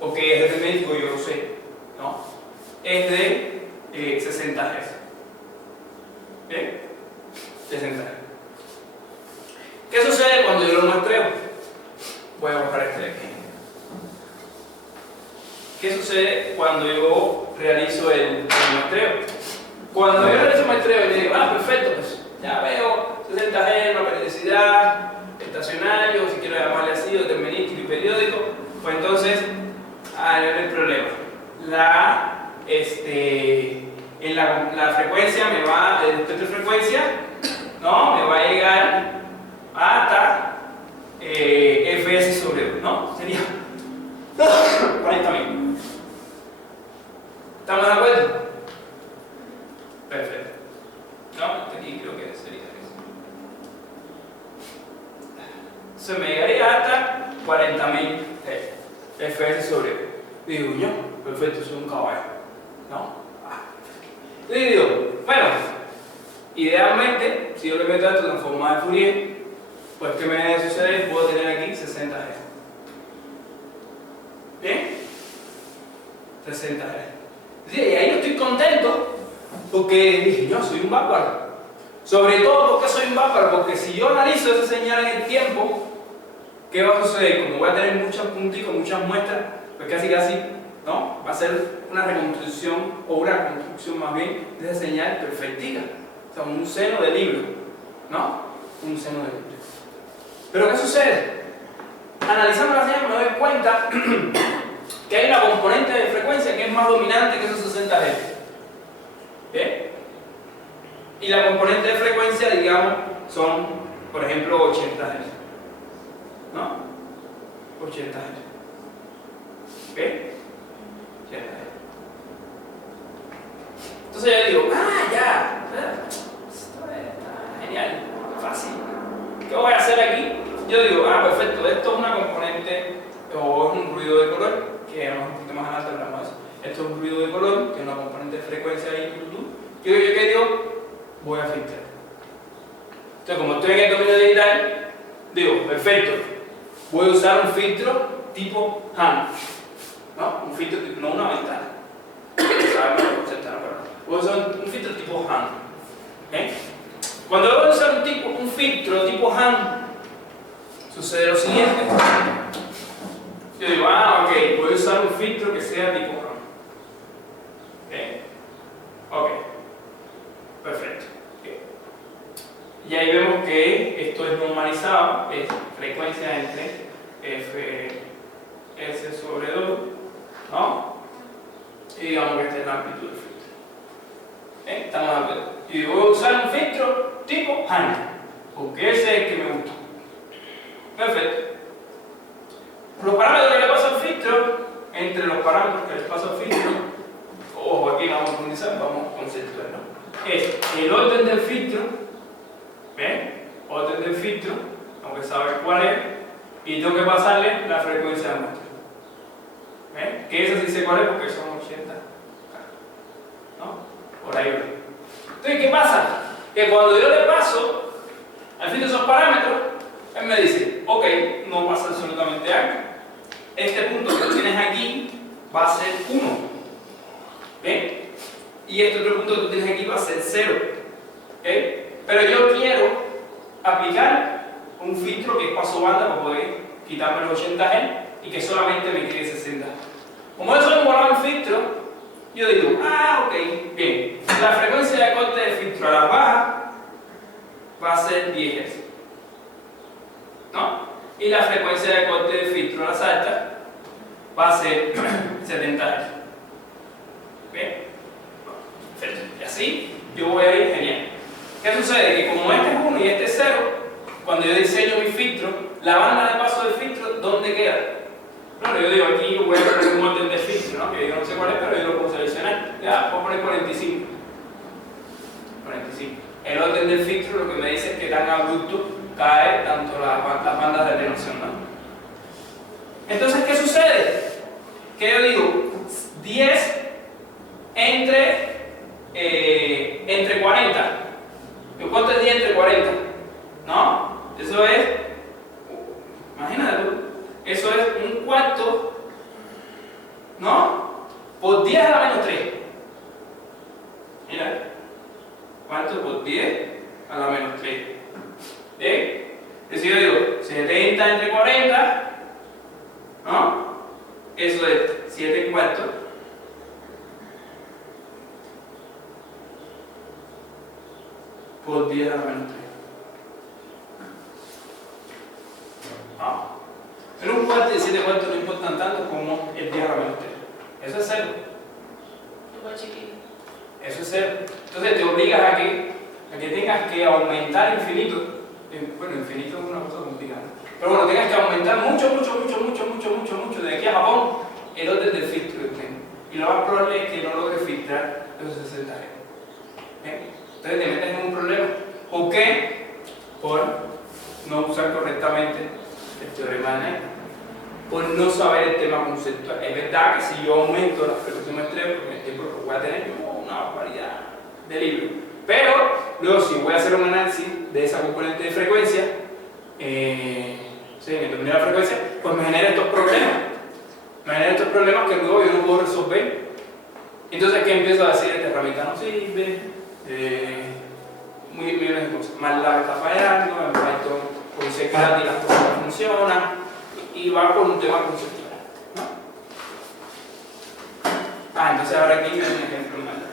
porque es aritmético, yo lo sé, ¿no? Es de 60 Hz. ¿Bien? 60 Hz. ¿Qué sucede cuando yo lo muestreo? Voy a borrar este de aquí. ¿Qué sucede cuando yo realizo el muestreo? Cuando yo realizo el muestreo y digo, perfecto, pues ya veo 60 Hz, la periodicidad, estacionario, si quiero llamarle así, determinístico y periódico, pues entonces, no hay problema. La frecuencia me va, el espectro de frecuencia, ¿no? Me va a llegar hasta Fs sobre 2, ¿no? Sería 40.000. ¿Estamos de acuerdo? Perfecto. ¿No? Aquí creo que sería eso. Se me llegaría hasta 40.000 Fs sobre 2. Digo, yo, perfecto, soy un caballo. ¿No? Y digo, bueno, idealmente, si yo le meto esto en forma de Fourier, pues ¿qué me debe suceder? Puedo tener aquí 60 Hz. ¿Bien? 60 Hz. Sí, y ahí yo estoy contento porque dije, yo soy un bárbaro. Sobre todo porque soy un bárbaro, porque si yo analizo esa señal en el tiempo, ¿qué va a suceder? Como voy a tener muchos punticos, muchas muestras, pues casi, ¿no? Va a ser una reconstrucción o una construcción más bien de esa señal perfectica. O sea, un seno de libro, ¿no? Un seno de libro. Pero ¿qué sucede? Analizando la señal me doy cuenta que hay una componente de frecuencia que es más dominante que esos 60 Hz. ¿Bien? Y la componente de frecuencia, digamos, son, por ejemplo, 80 Hz. ¿No? 80 Hz. ¿Bien? 80 Hz. Entonces yo digo, ya, esto está genial, fácil. ¿Qué voy a hacer aquí? Yo digo, perfecto, esto es una componente o es un ruido de color, que un poquito más adelante hablamos de eso. Esto es un ruido de color, que es una componente de frecuencia ahí. Yo ¿qué digo? Voy a filtrar. Entonces, como estoy en el dominio digital, digo, perfecto, voy a usar un filtro tipo Han, ¿no? Un filtro tipo, no una ventana. Sabemos el concepto, ¿no? Pero voy a usar un filtro tipo Han. ¿Okay? Cuando voy a usar un filtro tipo Han, sucede lo siguiente. Yo digo, ok, voy a usar un filtro que sea tipo Han. Ok, perfecto. Y ahí vemos que esto es normalizado, es frecuencia entre Fs sobre 2, ¿no? Y digamos que esta es la amplitud del filtro. Estamos de acuerdo. Y voy a usar un filtro tipo Han, porque ese es el que me gusta. Perfecto. Los parámetros que le paso al filtro, entre los parámetros que les paso al filtro, ojo, aquí no vamos a profundizar, vamos a conceptuar, ¿no? Es el orden del filtro, ¿ven? Orden del filtro, aunque saber cuál es, y tengo que pasarle la frecuencia de muestra. ¿Ven? Que esa sí sé cuál es porque son 80, ¿no? Por ahí. Entonces, ¿qué pasa? Que cuando yo le paso al filtro esos parámetros, él me dice, ok, no pasa absolutamente algo. Este punto que tú tienes aquí va a ser 1. ¿Ven? Y este otro punto que tú tienes aquí va a ser 0. ¿Okay? Pero yo quiero aplicar un filtro que es paso banda para poder quitarme los 80 Hz y que solamente me quede 60 Hz. Como eso es un filtro, yo digo, ok, bien. La frecuencia de corte del filtro a la baja va a ser 10 Hz. ¿No? Y la frecuencia de corte del filtro a las altas va a ser 70 Hz. ¿Bien? Perfecto. Y así yo voy a ir genial. ¿Qué sucede? Que como este es 1 y este es 0, cuando yo diseño mi filtro, la banda de paso del filtro, ¿dónde queda? Bueno, yo digo aquí, voy a poner un orden de filtro, ¿no? Que yo no sé cuál es, pero yo lo puedo seleccionar. Ya, puedo poner 45. 45. El orden del filtro lo que me dice es que tan abrupto cae tanto las bandas de atenuación, ¿no? Entonces, ¿qué sucede? Que yo digo 10 entre 40. ¿Cuánto es 10 entre 40? ¿No? Eso es, imagínate tú, eso es un cuarto, ¿no? Por 10 a la menos 3. Mira, ¿cuánto? Por 10 a la menos 3. ¿Bien? Entonces yo digo 70 entre 40, ¿no? Eso es 7 cuartos. Por 10 a la menos 3. Pero un cuarto y 7 cuartos no importan tanto como el 10 a la menos 3. Eso es 0. Eso es 0. Entonces te obligas a que tengas que aumentar infinito. Bueno, infinito es una cosa complicada. Pero bueno, tengas que aumentar mucho de aquí a Japón el orden del filtro que tengo. Y lo más probable es que no logres filtrar los 60 Hz. Entonces te metes en un problema. ¿Por qué? Por no usar correctamente el teorema de Ney. Por no saber el tema conceptual. Es verdad que si yo aumento la frecuencia muestreo, porque en el tiempo voy a tener una variedad de libros. Pero luego si voy a hacer un análisis de esa componente de frecuencia, en el dominio de la frecuencia, pues me genera estos problemas. Me genera estos problemas que luego yo no puedo resolver. Entonces, ¿qué empiezo a decir? Esta herramienta no sirve, millones de cosas. MATLAB está fallando, en Python con C gratis las cosas no funcionan, y va por un tema conceptual, ¿no? Entonces ahora aquí viene un ejemplo en MATLAB.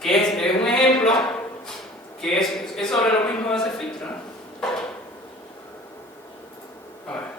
Que es un ejemplo que es sobre lo mismo de ese filtro, ¿no? A ver.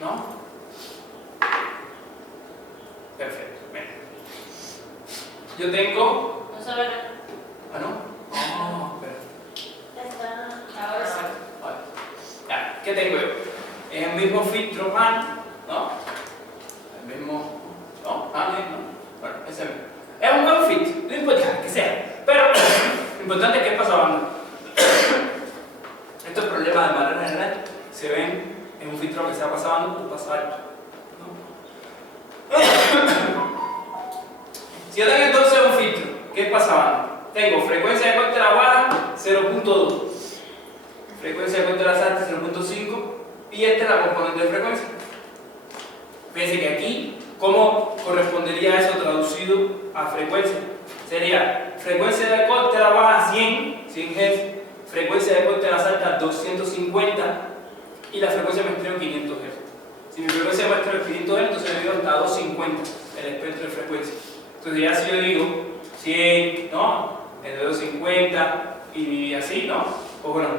¿No? Perfecto. Bien. Yo tengo. No sabe nada. ¿Ah, no? Ya está. Ahora sí. Vale. Ya, ¿qué tengo yo? Es el mismo filtro Han, ¿no? El mismo. No, Han es importante es que es paso banda. Estos problemas de manera general se ven en un filtro que sea paso banda o paso alto, ¿no? Si yo tengo entonces un filtro que es paso banda, tengo frecuencia de corte de la baja 0.2, frecuencia de corte de la salta 0.5 y esta es la componente de frecuencia. Fíjense que aquí, ¿cómo correspondería eso traducido a frecuencia? Sería frecuencia de corte de la baja 100 Hz, frecuencia de corte de la salta 250 y la frecuencia de muestreo 500 Hz. Si mi frecuencia de muestreo es 500 Hz, entonces yo digo hasta 250 el espectro de frecuencia. Entonces ya si yo digo 100, ¿no? Entre 250 y así, ¿no? Pues bueno,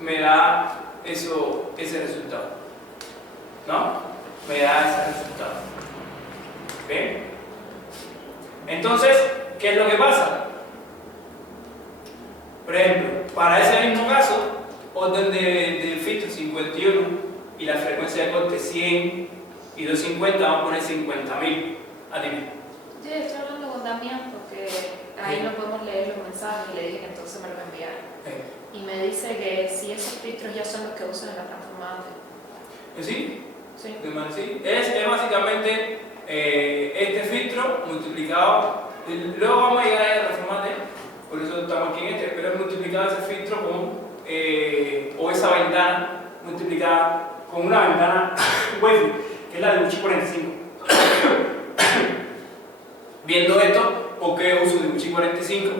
me da ese resultado, ¿no? Me da ese resultado. ¿Ven? Entonces, ¿qué es lo que pasa? Por ejemplo, para ese mismo caso, orden de filtro 51 y la frecuencia de corte 100 y 250, vamos a poner 50.000. Adivina. Yo estoy hablando con Damián porque ahí no podemos leer los mensajes y le dije que entonces me los enviaron. Y me dice que si esos filtros ya son los que usan en la transformante. ¿Sí? Sí. ¿Sí? Es básicamente este filtro multiplicado. Luego vamos a llegar a la transformante, por eso estamos aquí en este, pero es multiplicado ese filtro con, o esa ventana multiplicada con una ventana Wi-Fi, que es la de Bucci 45. Viendo esto, ¿por qué uso de Bucci 45?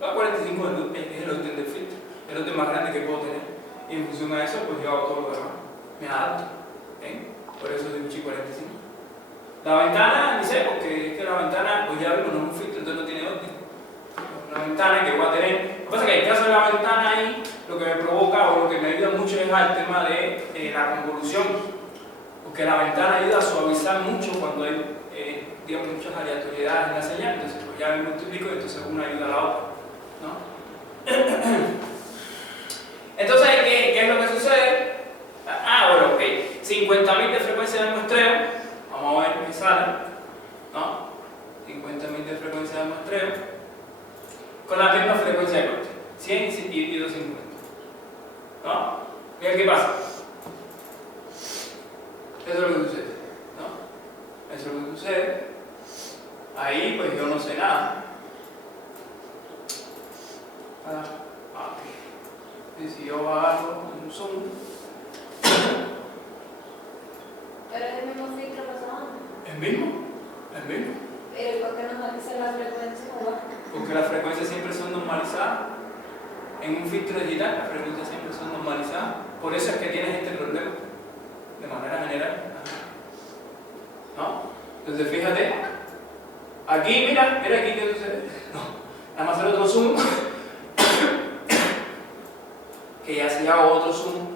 La 45 es el orden del filtro, el orden más grande que puedo tener. Y en función a eso, pues yo hago todo lo demás. Me adapto. Por eso de Bucci 45. La ventana, ni sé, porque es que la ventana, pues ya vimos, no es un filtro, entonces no tiene orden. Una ventana que voy a tener. Lo que pasa es que el caso de la ventana ahí, lo que me provoca o lo que me ayuda mucho es al tema de la convolución. Porque la ventana ayuda a suavizar mucho cuando hay digamos, muchas aleatoriedades en la señal, entonces pues ya me multiplico y entonces una ayuda a la otra, ¿no? Entonces, ¿qué es lo que sucede? Bueno, ok, 50.000 de frecuencia de muestreo, vamos a ver qué sale, ¿no? 50.000 de frecuencia de muestreo, con la misma frecuencia de corte, 100 y 250, ¿no? Mira qué pasa. Eso es lo que sucede, ¿no? Eso es lo que sucede. Ahí pues yo no sé nada. Ok. Y si yo bajo un zoom. Pero es el mismo filtro pasado. ¿El mismo? ¿El mismo? Pero ¿por qué normalizar la frecuencia o baja? Porque las frecuencias siempre son normalizadas. En un filtro digital las frecuencias siempre son normalizadas. Por eso es que tienes este problema. De manera general. ¿No? Entonces fíjate. Aquí, mira aquí qué sucede. No, nada más hacer otro zoom. Que ya si hago otro zoom,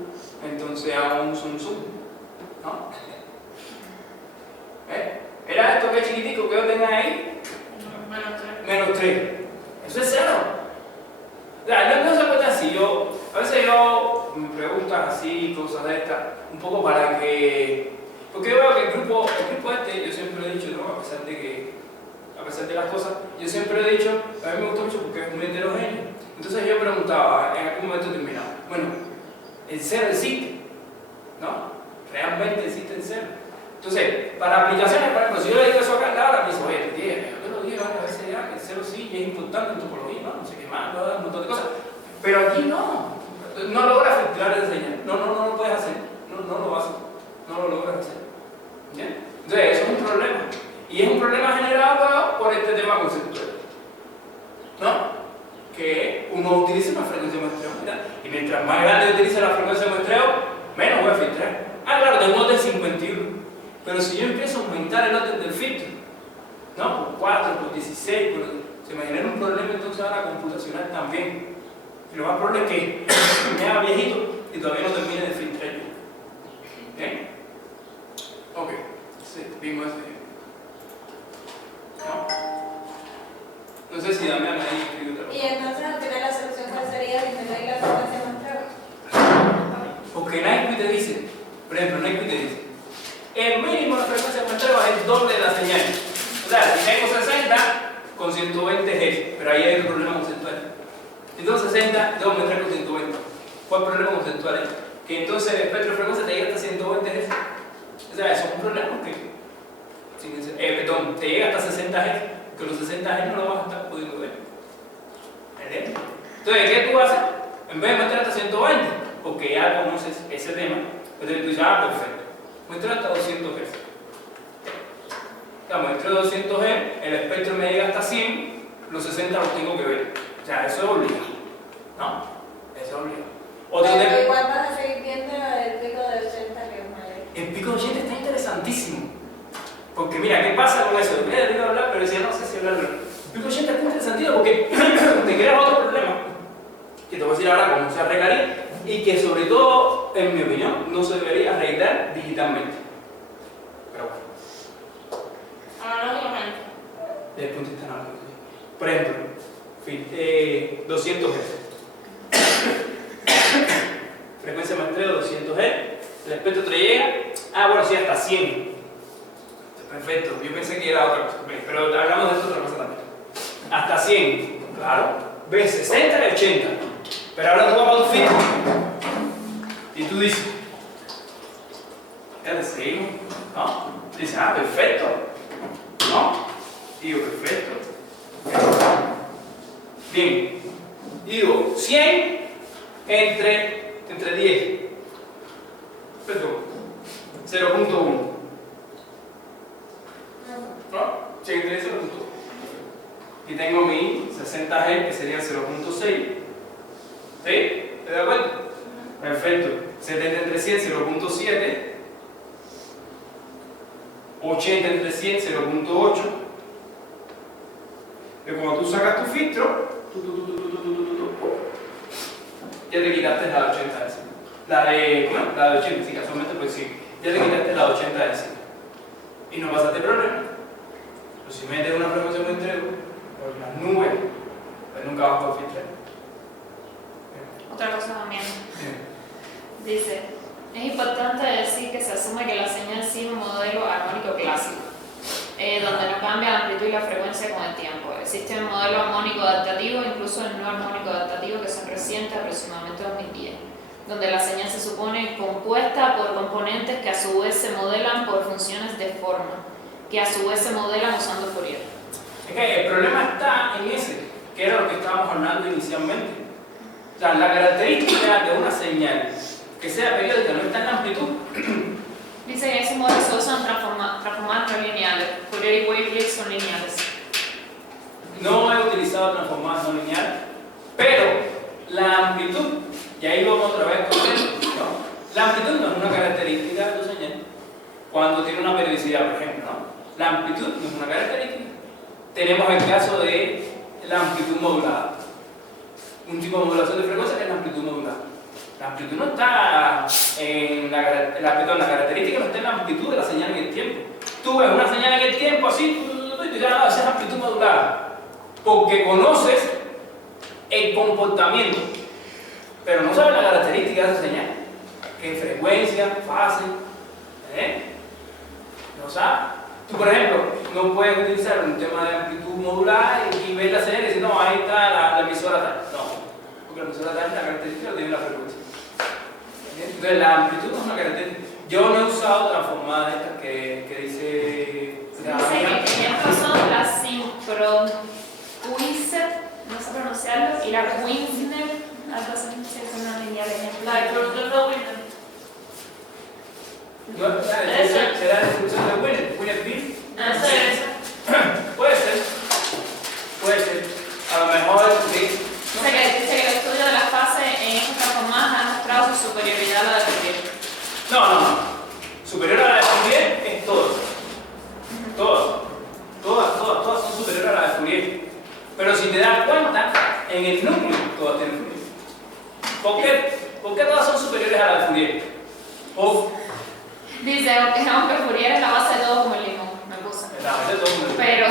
entonces hago un zoom. ¿No? Mira esto que es chiquitico que yo tenga ahí. Menos 3. Eso es 0. O sea, no se puede así. A veces yo me preguntan así, cosas de estas, un poco para que. Porque yo veo que el grupo este, yo siempre he dicho, ¿no? A pesar de las cosas, yo siempre he dicho, a mí me gusta mucho porque es muy heterogéneo. Entonces yo preguntaba en algún momento determinado, bueno, ¿el 0 existe? ¿No? ¿Realmente existe el 0? Entonces, para aplicaciones, por ejemplo, si yo le digo eso acá, Laura me dice, oye, yo lo dije varias veces ya, que el 0 sí, y es importante en topología, no sé qué más, un montón de cosas. Pero aquí no logras filtrar esa señal, no lo puedes hacer, no lo haces, no lo logras hacer. ¿Bien? Entonces, eso es un problema. Y es un problema generado por este tema conceptual, ¿no? Que uno utiliza una frecuencia de muestreo, ¿verdad? Y mientras más grande utilice la frecuencia de muestreo, menos voy a filtrar. Claro, tengo un orden 51. Pero si yo empiezo a aumentar el orden del filtro, ¿no? Por 4, por 16, se me genera un problema entonces ahora computacional también. Y lo más probable es que me haga viejito y todavía no termine de filtrar yo. ¿Bien? Ok, sí, vimos ese. No sé si Damián ahí escribió otra cosa. Y entonces al final la solución cuál sería disminuir la frecuencia de muestreo. Porque Nike te dice, por ejemplo, Nike te dice, el mínimo de frecuencia de muestreo es el doble de la señal. O sea, si tengo 60 con 120 Hz, pero ahí hay ¿Cuál problema conceptual es? Que entonces el espectro de frecuencia te llega hasta 120 Hz. O sea, eso es un problema porque perdón, te llega hasta 60 Hz, que los 60 Hz no lo vas a estar pudiendo ver. ¿Entiendes? Entonces, ¿qué tú haces? En vez de meter hasta 120, porque ya conoces ese tema, entonces tú dices, perfecto, muestro hasta 200 Hz. Ya, muestro 200 Hz, el espectro me llega hasta 100, los 60 los tengo que ver. O sea, eso es obligado. ¿No? Eso es obligado. Pero igual vas a seguir viendo el pico de 80 que es mayor. El pico de 80 está interesantísimo. Porque mira, ¿qué pasa con eso? Mira, iba a hablar, pero decía, no sé si hablarlo. El pico de 80 está interesante porque te crea otro problema. Que te voy a decir ahora cómo se arreglaría. Y que sobre todo, en mi opinión, no se debería arreglar digitalmente. Pero bueno. Analógicamente. Desde el punto de vista analógico. Por ejemplo, 200 Hz. Frecuencia muestreo 200 Hz. El espectro te llega. Bueno, sí, hasta 100. Perfecto, yo pensé que era otra cosa. Pero hablamos de esto otra cosa también. Hasta 100, claro. Ves 60 y 80. Pero ahora tú vas para tu filtro. Y tú dices, ya le seguimos, ¿no? Dices, perfecto. ¿No? Digo, perfecto. Bien. Digo, 100 entre 10. Perdón. 0.1. ¿No? 100 entre 0.1. Y tengo mi 60 Hz que sería 0.6. ¿Sí? ¿Te das cuenta? Perfecto. 70 entre 100, 0.7. 80 entre 100, 0.8. Y cuando tú sacas tu filtro, ya te quitaste la de 80 de encima. La de 80, sí, casualmente pues sí. Ya te quitaste la de 80 de encima. Y no pasaste problema. Pero si metes una frecuencia de muestreo por las nubes, pues nunca vas a poder filtrar. Otra cosa también. Dice, es importante decir que se asume que la señal sigue un modelo armónico clásico, donde no cambia la amplitud y la frecuencia con el tiempo. Existe un modelo armónico adaptativo, incluso el no armónico adaptativo, que son recientes, aproximadamente 2010, donde la señal se supone compuesta por componentes que a su vez se modelan por funciones de forma, que a su vez se modelan usando Fourier. Es que el problema está en ese, que era lo que estábamos hablando inicialmente. O sea, la característica de una señal que sea periódica no está en la amplitud. Dice que en ese modelo se usan transformadas no lineales. Fourier y Wavelet son lineales. No he utilizado transformadas no lineales, pero la amplitud, y ahí vamos otra vez con esto, ¿no? La amplitud no es una característica de tu señal cuando tiene una periodicidad, por ejemplo, ¿no? La amplitud no es una característica. Tenemos el caso de la amplitud modulada. Un tipo de modulación de frecuencia que es la amplitud modulada. La amplitud no está en la característica, no está en la amplitud de la señal en el tiempo. Tú ves una señal en el tiempo así, y tú dices, esa es amplitud modulada. Porque conoces el comportamiento, pero no sabes la característica de esa señal. ¿Qué frecuencia, fase? No sabes. Tú, por ejemplo, no puedes utilizar un tema de amplitud modulada y ver la señal y decir, no, ahí está la emisora tal. No, porque la emisora tal es la característica que tiene la frecuencia. Entonces, la amplitud no es una característica. Yo no he usado transformadas estas que dice. Dice que ejemplos son la Synchron Quinset, no sé pronunciarlo, y la Winsner, algo así, es una lineal ejemplo. La de productor de Winner. No, será la distribución de Winner Beam. Eso es. Puede ser. Puede ser. A lo mejor sí. Dice que el estudio de la fase en estas transformadas ha mostrado su superioridad a la de Fourier. No. Superior a la de Fourier es todo. Todas son superiores a la de Fourier. Pero si te das cuenta, en el núcleo todas tienen Fourier. ¿Por qué todas son superiores a la de Fourier? Dice, aunque Fourier es la base de todo como el limón, me puse. Pero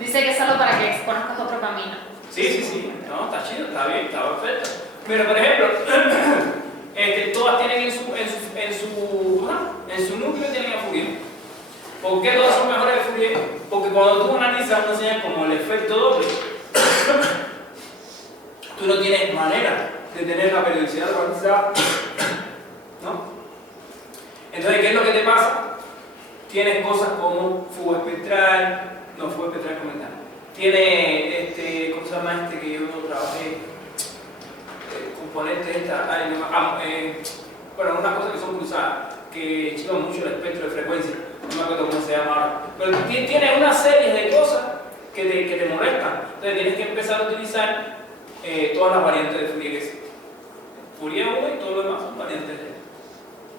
dice que es solo para que conozcas otro camino. Sí. No, está chido, está bien, está perfecto. Pero por ejemplo, todas tienen en su núcleo tienen a Fourier. ¿Por qué todas son mejores que Fourier? Porque cuando tú analizas una señal como el efecto doble, tú no tienes manera de tener la periodicidad localizada, ¿no? Entonces, ¿qué es lo que te pasa? Tienes cosas como fuga espectral, no, fuga espectral comentar. Tiene, ¿cómo se llama este que yo trabajé? Componentes bueno, unas cosas que son cruzadas, que chivan mucho el espectro de frecuencia, no me acuerdo cómo se llama ahora. Pero tiene una serie de cosas que te molestan. Entonces tienes que empezar a utilizar todas las variantes de Fourier que existen. Fourier 1 y todo lo demás son variantes de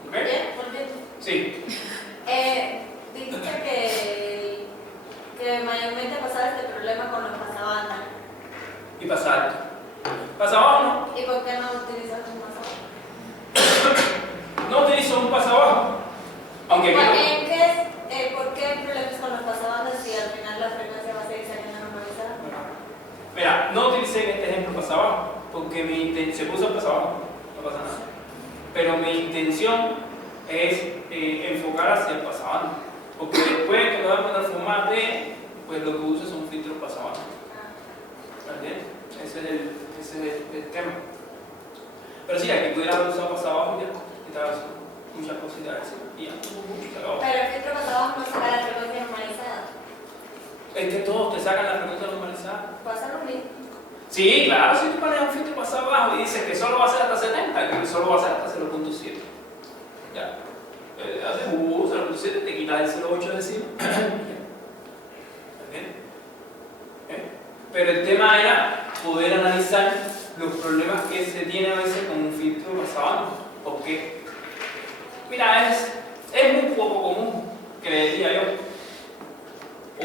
¿ok? ¿Por qué? Sí. Dijiste que mayormente pasaba este problema con los pasabandas. Y pasa alto. Pasa abajo, ¿no? ¿Y por qué no utilizas un pasabandas? No utilizo un pasa abajo. Aunque ¿Por qué el problema es con los pasabandas si al final la frecuencia va a seguir saliendo normalizada? mira, no utilicé en este ejemplo pasa abajo, porque mi intención, se puso pasa abajo, no pasa nada. Pero mi intención es enfocar hacia el pasabanda. Porque después que lo vamos a transformar de, pues lo que uso son filtros pasabanda. ¿Entiendes? Ese es el tema. Pero sí, aquí pudiera haber usado pasado abajo y ya quitabas muchas cositas así. Y ya, se acabó. Pero el filtro pasabandas no saca la frecuencia normalizada. Es que todos te sacan la frecuencia normalizada. Pasa lo mismo. Sí, claro, si tú pones un filtro pasado abajo y dices que solo va a ser hasta 70, que solo va a ser hasta 0.7. Ya. Haces 0.7, te quitas el 0.8 de encima. Pero el tema era poder analizar los problemas que se tiene a veces con un filtro pasabanda. ¿Por qué? Mira, es muy poco común, que le diría yo,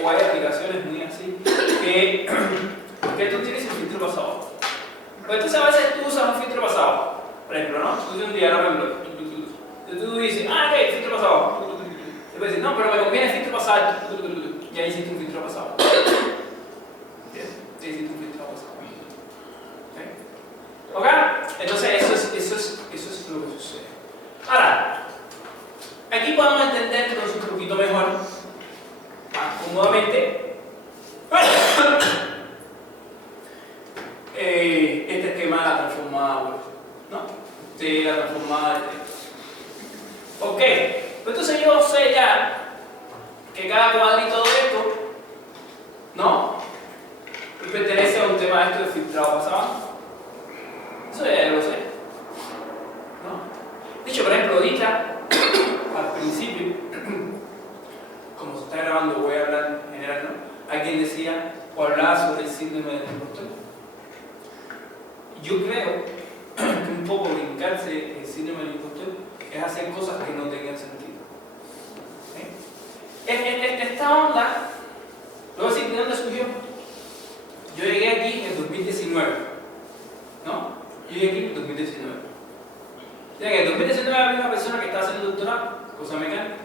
o hay aplicaciones muy así, que tú tienes un filtro pasado. Pues entonces a veces tú usas un filtro pasado, por ejemplo, ¿no? Tú usas un diagrama en bloque. Tú dices, ok, filtro pasado. Después dices, no, pero me conviene el filtro pasado. Y ahí hiciste un filtro pasado. Hiciste un filtro pasado. ¿Ok? Entonces eso es lo que sucede. Ahora, aquí podemos entender entonces un poquito mejor, más cómodamente, este esquema de la transformada, ¿no? De la transformada de texto. ¿Por qué? Pues entonces yo sé ya que cada cuadrito de esto, ¿no? Pertenece a un tema de esto de filtrado pasado. Eso ya lo sé, ¿no? De hecho, por ejemplo, ahorita, al principio, como se está grabando, voy a hablar en general, ¿no? Alguien decía o hablaba sobre el síndrome del impostor. Yo creo que un poco brincarse el síndrome del impostor es hacer cosas que no tengan sentido. Esta onda, lo voy a decir de dónde surgió. Yo llegué aquí en 2019, ¿no? Yo llegué aquí en 2019. Ya que en 2019 había una persona que estaba haciendo doctorado, cosa mecánica.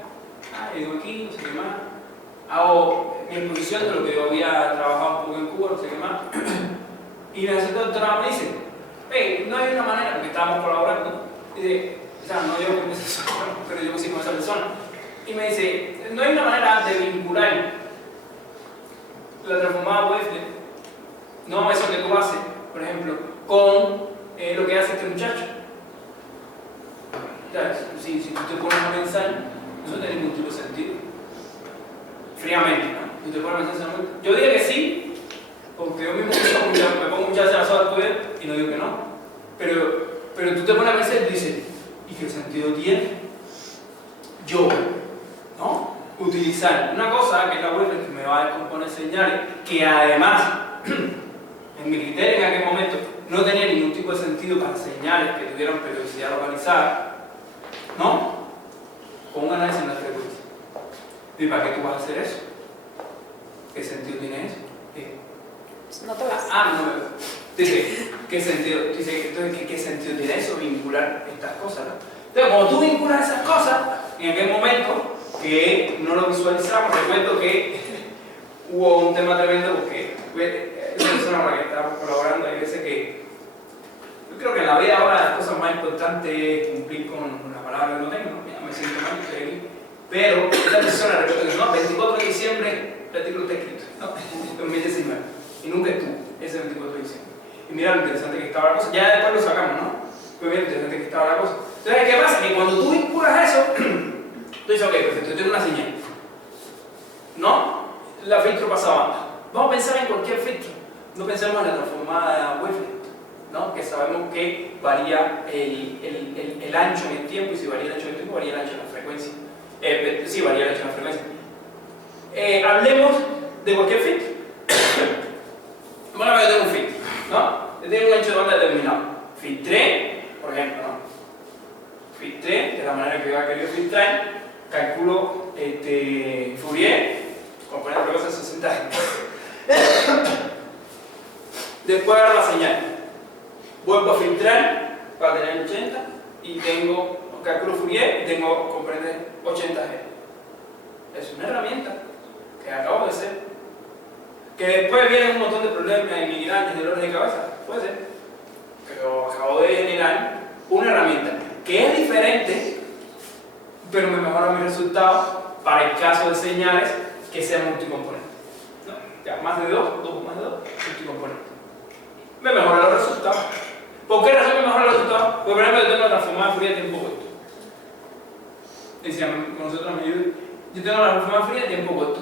Llego aquí, no sé qué más. Hago mi exposición de lo que yo había trabajado un poco en Cuba, no sé qué más. Y me hace doctorado, me dice, hey, no hay una manera, porque estábamos colaborando. Dice, o sea, no yo con esa persona, pero yo sí con esa persona. Y me dice, no hay una manera de vincular la transformada Weffler, no eso que tú haces, por ejemplo, con lo que hace este muchacho. Si tú te pones a pensar, eso no tiene ningún tipo de sentido. Fríamente, ¿no? Si te pones a pensar, yo diría que sí, porque yo mismo me pongo muchas veces a la poder y no digo que no. Pero tú te pones a pensar y dices, ¿y qué sentido tiene? Yo, ¿no? Utilizar una cosa que es la web que me va a descomponer señales, que además, en mi criterio en aquel momento, no tenía ningún tipo de sentido para señales que tuvieran periodicidad localizada, ¿no? Con un análisis en la frecuencia. ¿Y para qué tú vas a hacer eso? ¿Qué sentido tiene eso? No te vas. No me veo. Dice, ¿qué sentido? Dice, entonces, ¿qué sentido tiene eso? Vincular estas cosas, ¿no? Entonces, como tú vinculas esas cosas, en aquel momento, que no lo visualizamos, recuerdo que hubo un tema tremendo porque esa persona con la que estamos colaborando, hay veces que yo creo que en la vida ahora las cosas más importantes es cumplir con una palabra que no tengo, ¿no? Mira, me siento mal, estoy aquí. Pero esa persona, recuerdo que no, 24 de diciembre, el artículo está escrito, ¿no? 2019, y nunca estuvo ese 24 de diciembre. Y mira lo interesante que estaba la cosa. Ya después lo sacamos, ¿no? Pues mira lo interesante que estaba la cosa. Entonces, ¿qué pasa? Que cuando tú vinculas eso, tú dices, ok, perfecto, yo tengo una señal. ¿No? La filtro pasa banda. Vamos a pensar en cualquier filtro. No pensemos en la transformada wavelet, ¿no? Que sabemos que varía el ancho en el tiempo, y si varía el ancho en el tiempo, varía el ancho en la frecuencia. Sí, varía el ancho en la frecuencia. Hablemos de cualquier filtro. Bueno, yo tengo un filtro, ¿no? Yo tengo un ancho de banda determinado. Filtré, por ejemplo, ¿no? Filtré de la manera que yo había querido filtrar, calculo Fourier, componente de cosas 60 Hz. Después agarro la señal, vuelvo a filtrar para tener 80 y tengo cálculo Fourier y tengo componentes 80 Hz. Es una herramienta que acabo de hacer. Que después viene un montón de problemas y migrañas y dolores de cabeza, puede ser. Pero acabo de generar una herramienta que es diferente, pero me mejora mis resultados para el caso de señales que sean multicomponentes. ¿No? Ya, más de 2 más de 2, multicomponentes. Me mejora los resultados. ¿Por qué razón me mejora los resultados? Porque por ejemplo yo tengo la transformada de Fourier de tiempo corto. Decían, con nosotros me ayudan. Yo tengo la transformada de Fourier de tiempo corto.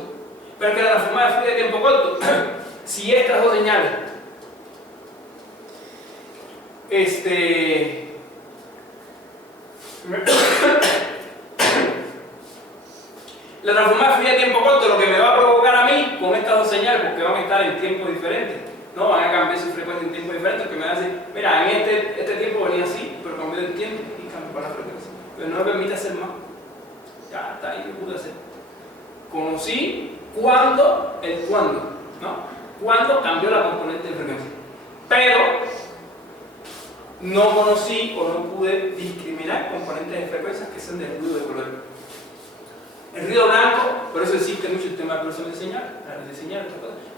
Pero que la transformada de Fourier de tiempo corto, si estas dos señales la transformada de Fourier de tiempo corto lo que me va a provocar a mí con estas dos señales, porque van a estar en tiempos diferentes, ¿no? Van a cambiar su frecuencia en tiempos diferentes, que me va a decir, mira, en este tiempo venía así, pero cambió de tiempo y cambió para la frecuencia. Pero no me permite hacer más. Ya está ahí, lo pude hacer. Conocí el cuándo, ¿no? Cuándo cambió la componente de frecuencia. Pero no conocí o no pude discriminar componentes de frecuencias que son del ruido de color. El ruido blanco, por eso existe mucho el tema de profesor de señal, otra cosa.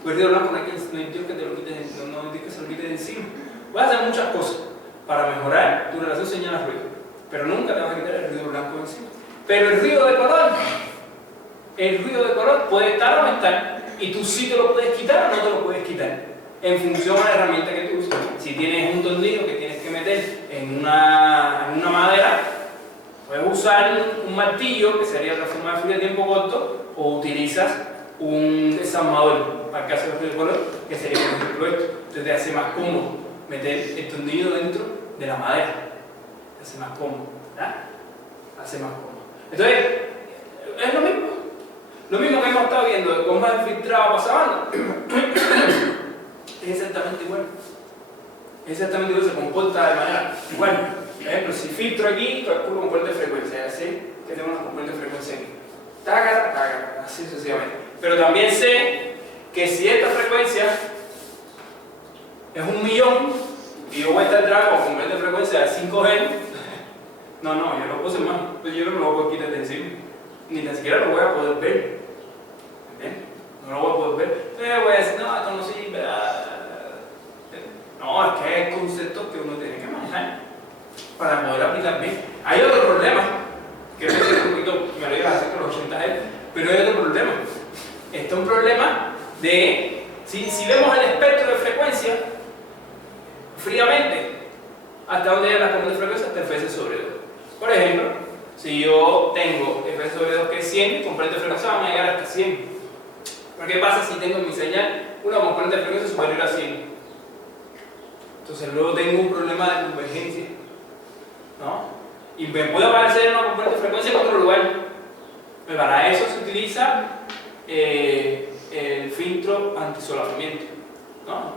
Pues el ruido blanco no hay Dios que te lo quites, no hay que se lo quites de encima. Vas a hacer muchas cosas para mejorar tu relación señal-ruido, pero nunca te vas a quitar el ruido blanco de encima. Pero el ruido de color puede estar o no estar, y tú sí te lo puedes quitar o no te lo puedes quitar, en función a la herramienta que tú uses. Si tienes un tornillo que tienes que meter en una madera, puedes usar un martillo, que sería la transformada de Fourier de tiempo corto, o utilizas un desarmador, para el caso de ruido de color, que sería por ejemplo esto. Entonces te hace más cómodo meter el tornillo dentro de la madera. Te hace más cómodo, ¿verdad? Hace más cómodo. Entonces, es lo mismo. Lo mismo que hemos estado viendo de cómo el filtrado pasando. Es exactamente igual. Es exactamente igual, se comporta de manera igual. Por ejemplo, si filtro aquí, calculo componente de frecuencia, ya sé que tengo una componente de frecuencia aquí. Taca, así sucesivamente. Pero también sé que si esta frecuencia es 1.000.000 y yo voy a estar atrás con componente de frecuencia de 5 Hz, no, yo no puedo hacer más, pues yo no me lo voy a quitar de encima, ni tan siquiera lo voy a poder ver. ¿Entiendes? No lo voy a poder ver. Entonces voy a decir, no, esto no sirve. No, es que hay conceptos que uno tiene que manejar para poder aplicar bien. Hay otro problema, que es un poquito, me lo ibas a hacer con los 80 Hz, pero hay otro problema. Este es un problema de, si vemos el espectro de frecuencia fríamente, hasta dónde llegan las componentes de frecuencia, hasta Fs sobre 2. Por ejemplo, si yo tengo Fs sobre 2 que es 100, componentes de frecuencia van a llegar hasta 100. ¿Pero qué pasa si tengo en mi señal una componente de frecuencia superior a 100? Entonces luego tengo un problema de convergencia, ¿no? Y me puede aparecer una componente de frecuencia en otro lugar. Pero para eso se utiliza el filtro antisolapamiento, ¿no?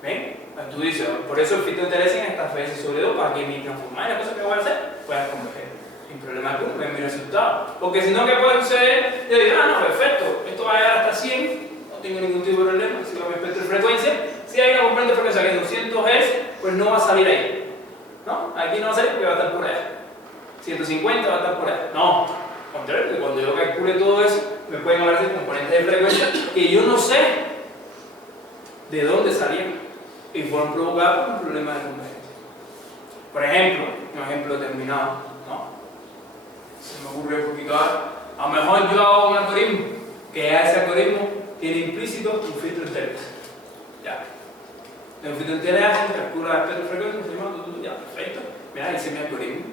¿Ven? Pues tú dices, por eso el filtro de Telesin está Fs sobre 2 para que mi transformada y las cosas que voy a hacer puedan converger. Sin problema alguno, ven mi resultado. Porque si no, ¿qué puede suceder? Yo digo, no, perfecto, esto va a llegar hasta 100, no tengo ningún tipo de problema, si va a mi espectro de frecuencia. Si hay una componente de frecuencia que es 200 Hz, pues no va a salir ahí, ¿no? Aquí no va a salir porque va a estar por allá. 150 va a estar por allá. No, al contrario, que cuando yo calcule todo eso, me pueden hablar de componentes de frecuencia que yo no sé de dónde salían y fueron provocados por un problema de convergencia. Por ejemplo, un ejemplo determinado, ¿no? Se me ocurre un poquito ahora. A lo mejor yo hago un algoritmo que a ese algoritmo tiene implícito un filtro de Telesin. Ya. En FitDetEliasis calcula el espectro de frecuencia, ya, perfecto. Mira, hice mi algoritmo.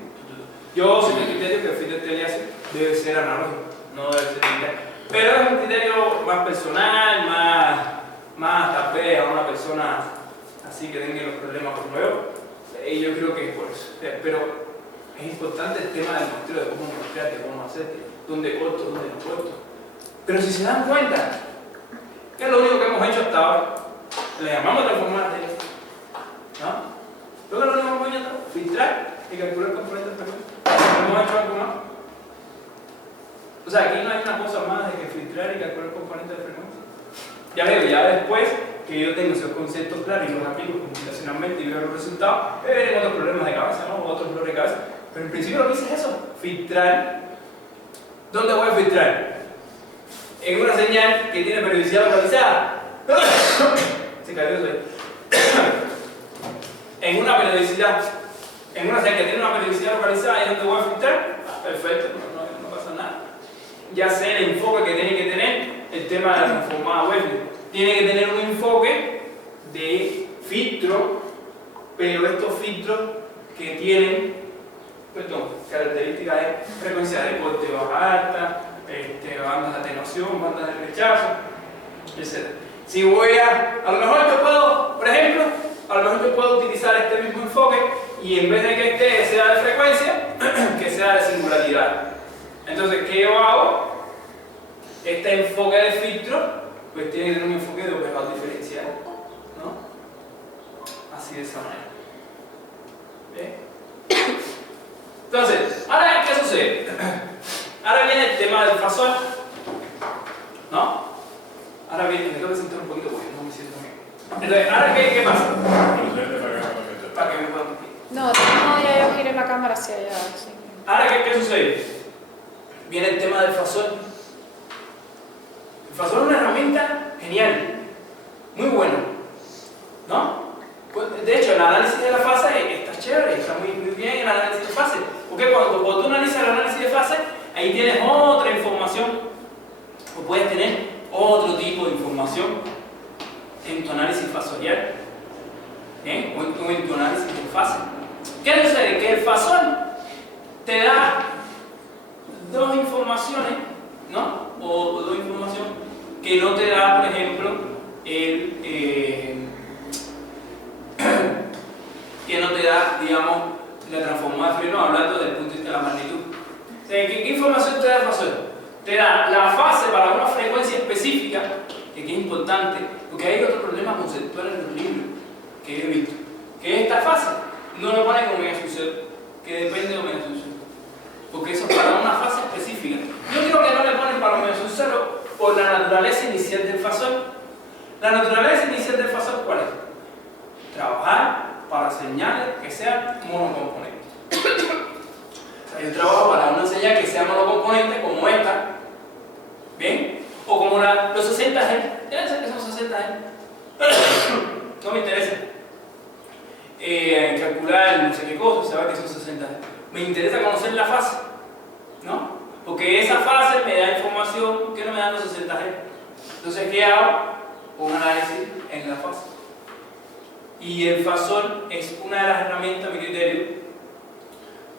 Yo soy del criterio que el FitDetEliasis debe ser analógico, no debe ser digital. Pero es un criterio más personal, más tal vez a una persona así que tenga los problemas con nuevo. Y yo creo que es por eso. Pero es importante el tema del muestreo, de cómo muestrear, de cómo hacer, dónde corto, dónde no corto. Pero si se dan cuenta, ¿qué es lo único que hemos hecho hasta ahora? Le llamamos transformar de esto, ¿no? Lo que no hemos hecho es filtrar y calcular componentes de frecuencia. ¿No hemos hecho algo más? O sea, aquí no hay una cosa más de que filtrar y calcular componentes de frecuencia. Ya veo, ya después que yo tengo esos conceptos claros y los aplico computacionalmente y veo los resultados, veré otros problemas de cabeza, ¿no? Otros dolores de cabeza. Pero en principio lo que hice es eso, filtrar. ¿Dónde voy a filtrar? En una señal que tiene periodicidad localizada. Se cayó eso ahí. En una periodicidad, en una señal que tiene una periodicidad localizada, ¿es donde voy a filtrar? Perfecto, no pasa nada. Ya sé el enfoque que tiene que tener el tema de la transformada Wessel. Tiene que tener un enfoque de filtro, pero estos filtros que tienen características de frecuencia de corte baja alta, bandas de atenuación, bandas de rechazo, etc. Si voy a lo mejor yo puedo, por ejemplo, a lo mejor yo puedo utilizar este mismo enfoque y en vez de que este sea de frecuencia, que sea de singularidad. Entonces, ¿qué yo hago? Este enfoque de filtro, pues tiene que tener un enfoque de operador diferencial, ¿no? Así de esa manera. ¿Bien? Entonces, ahora, ¿qué sucede? Ahora viene el tema del fasor, ¿no? Ahora viene, me tengo que sentar un poquito porque no me siento bien. Entonces, ¿ahora qué pasa? Para que me puedan mentir. No, ya yo giré la cámara hacia allá. Sí. Ahora, ¿qué sucede? Viene el tema del fasor. El fasor es una herramienta genial, muy buena, ¿no? De hecho, el análisis de la fase está chévere, está muy bien el análisis de fase. Porque cuando tú analizas el análisis de fase, ahí tienes otra información, o puedes tener otro tipo de información en tu análisis fasorial, o en tu análisis de fase. ¿Qué sucede? Que el fasor te da dos informaciones, ¿no? O dos informaciones que no te da, por ejemplo, que no te da, digamos, la transformada de Fourier, hablando desde el punto de vista de la magnitud. O sea, ¿qué información te da el fasor? Te da la fase para una frecuencia específica, que es importante, porque hay otro problema conceptual en los libros que he visto, que esta fase no lo pone como omega sub 0, que depende de omega sub 0, porque eso es para una fase específica. Yo creo que no le ponen para omega sub 0 por la naturaleza inicial del fasor. La naturaleza inicial del fasor, ¿cuál es? Trabajar para señales que sean monocomponentes. O sea, yo trabajo para una señal que sea monocomponente como esta, ¿bien? O como los 60 Hz. ¿Quieren saber que son 60 Hz? No me interesa. Calcular no sé qué cosa, saber que son 60 Hz. Me interesa conocer la fase, ¿no? Porque esa fase me da información que no me dan los 60 Hz. Entonces, ¿qué hago? Un análisis en la fase. Y el fasor es una de las herramientas, a mi criterio,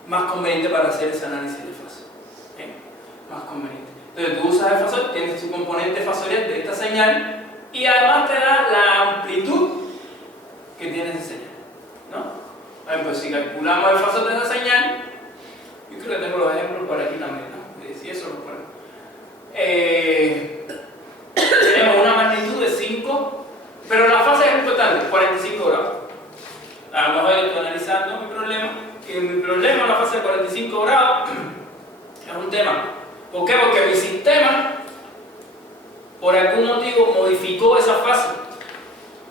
más conveniente para hacer ese análisis de fase. Más conveniente. Entonces tú usas el fasor, tienes su componente fasorial de esta señal y además te da la amplitud que tiene esa señal, ¿no? Por ejemplo, si calculamos el fasor de esa señal, yo creo que tengo los ejemplos por aquí también, ¿no? Si eso lo ponemos. Tenemos una magnitud de 5, pero la fase es importante, 45 grados. A lo mejor yo estoy analizando mi problema, y mi problema en la fase de 45 grados es un tema. ¿Por qué? Porque mi sistema, por algún motivo, modificó esa fase.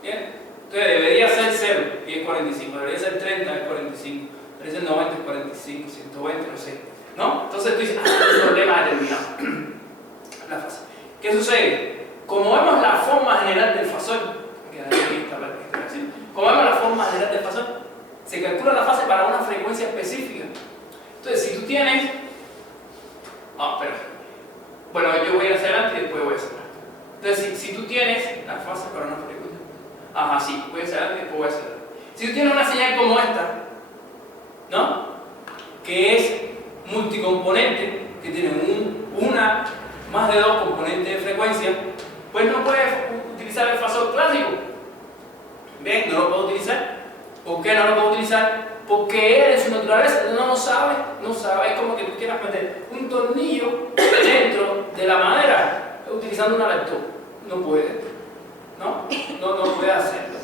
¿Bien? Entonces debería ser 0 y es 45, debería ser 30 es 45, debería ser 90 es 45, 120, no sé. ¿No? Entonces tú dices, hay un problema determinado. La fase. ¿Qué sucede? Como vemos la forma general del fasor, como vemos la forma general del fasor, se calcula la fase para una frecuencia específica. Entonces, si tú tienes... bueno, yo voy a ir hacia adelante y después voy a hacia atrás. Entonces, si tú tienes la fase para una frecuencia, Ajá, sí, puede ser antes y después voy a hacer. Si tú tienes una señal como esta, ¿no? Que es multicomponente, que tiene más de 2 componentes de frecuencia, pues no puedes utilizar el fasor clásico. ¿Ven? No lo puedo utilizar. ¿Por qué no lo puedo utilizar? Porque él en su naturaleza no lo sabe, es como que tú quieras meter un tornillo dentro de la madera utilizando una lector. No puede, no puede hacerlo.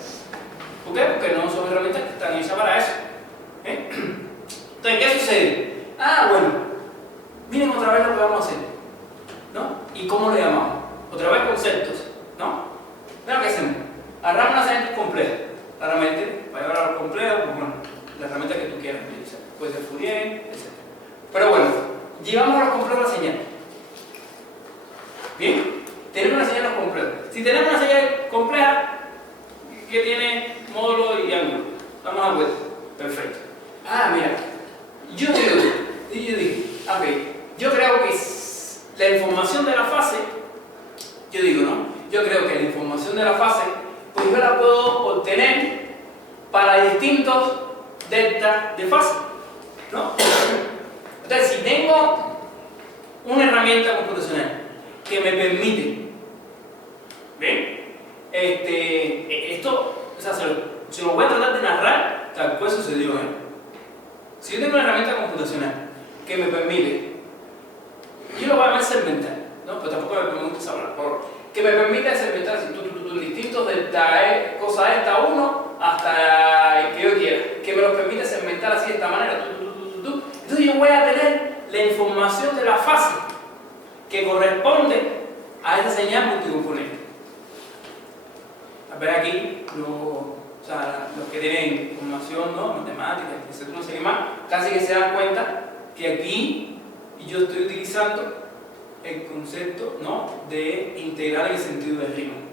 ¿Por qué? Porque no son herramientas que están hechas para eso. Entonces, ¿qué sucede? Bueno, miren otra vez lo que vamos a hacer, ¿no? ¿Y cómo le llamamos? Otra vez conceptos, ¿no? Mira, ¿qué hacemos? Agarramos una señal compleja. Claramente, para llevar a lo complejo, pues bueno, la herramienta que tú quieras utilizar. Puede ser Fourier, etc. Pero bueno, llevamos a lo complejo la señal. ¿Bien? Tenemos una señal compleja. Si tenemos una señal compleja que tiene módulo y ángulo, vamos a ver. Perfecto. Mira, yo dije, ok, yo creo que la información de la fase, yo creo que la información de la fase, pues yo la puedo obtener para distintos delta de fase, ¿no? Entonces, si tengo una herramienta computacional que me permite, ¿ven? Esto, o sea, se lo voy a tratar de narrar tal cual sucedió, Si yo tengo una herramienta computacional que me permite, yo lo voy a llamar segmentar, ¿no? Pero tampoco me gusta saber, que me permite segmentar distintos delta cosa esta 1 hasta el que yo quiera, que me lo permite segmentar así de esta manera. Entonces yo voy a tener la información de la fase que corresponde a esta señal multicomponente. A ver aquí, los que tienen información, ¿no? Matemáticas, etcétera, no sé qué más, casi que se dan cuenta que aquí yo estoy utilizando el concepto, ¿no? De integral en el sentido de Riemann.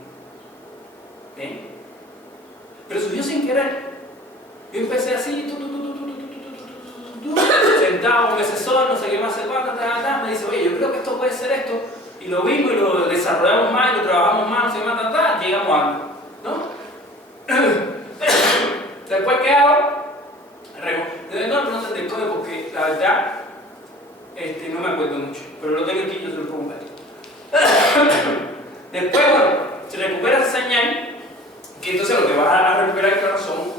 ¿Ven? Pero surgió sin querer. Yo empecé así, sentado con ese sol, no sé qué más se va, me dice, oye, yo creo que esto puede ser esto, y lo vimos y lo desarrollamos más, y lo trabajamos más, no sé qué más, llegamos a algo, ¿no? Después, ¿qué hago? No entendí el código porque la verdad no me acuerdo mucho, pero lo tengo aquí, yo se lo puedo ver. Después, bueno, se recupera esa señal, que entonces lo que vas a recuperar, claro, son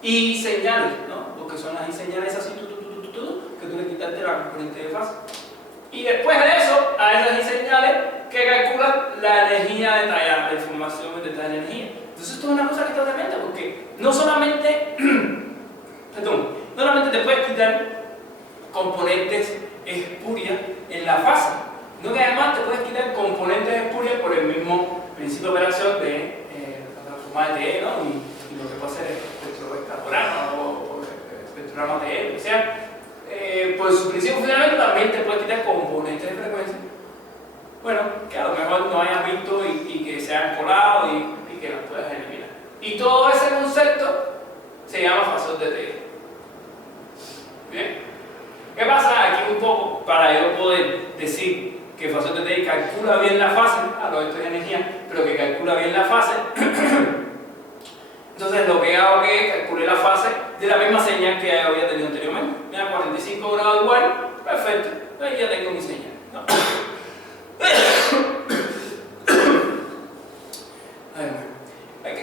y señales, ¿no? Porque son las señales así, que tú le quitaste la componente de fase. Y después de eso, a esas señales que calculan la energía detallada, la información detallada de energía. Entonces esto es una cosa que está tremenda, porque no solamente te puedes quitar componentes espurias en la fase, sino que además te puedes quitar componentes espurias por el mismo principio de operación de la transformada de TE, ¿no? Y lo que puede hacer es espectrograma o espectrograma TE, lo que sea. Por su principio de funcionamiento también te puedes quitar componentes de frecuencia. Bueno, que a lo mejor no hayas visto y que se han colado y que las puedas eliminar. Y todo ese concepto se llama fasor de TE. ¿Bien? ¿Qué pasa aquí un poco para yo poder decir que el fasor de TE calcula bien la fase? Esto es energía, pero que calcula bien la fase. Entonces lo que hago es calcular la fase de la misma señal que había tenido anteriormente. Mira, 45 grados igual, perfecto, ahí ya tengo mi señal, ¿no?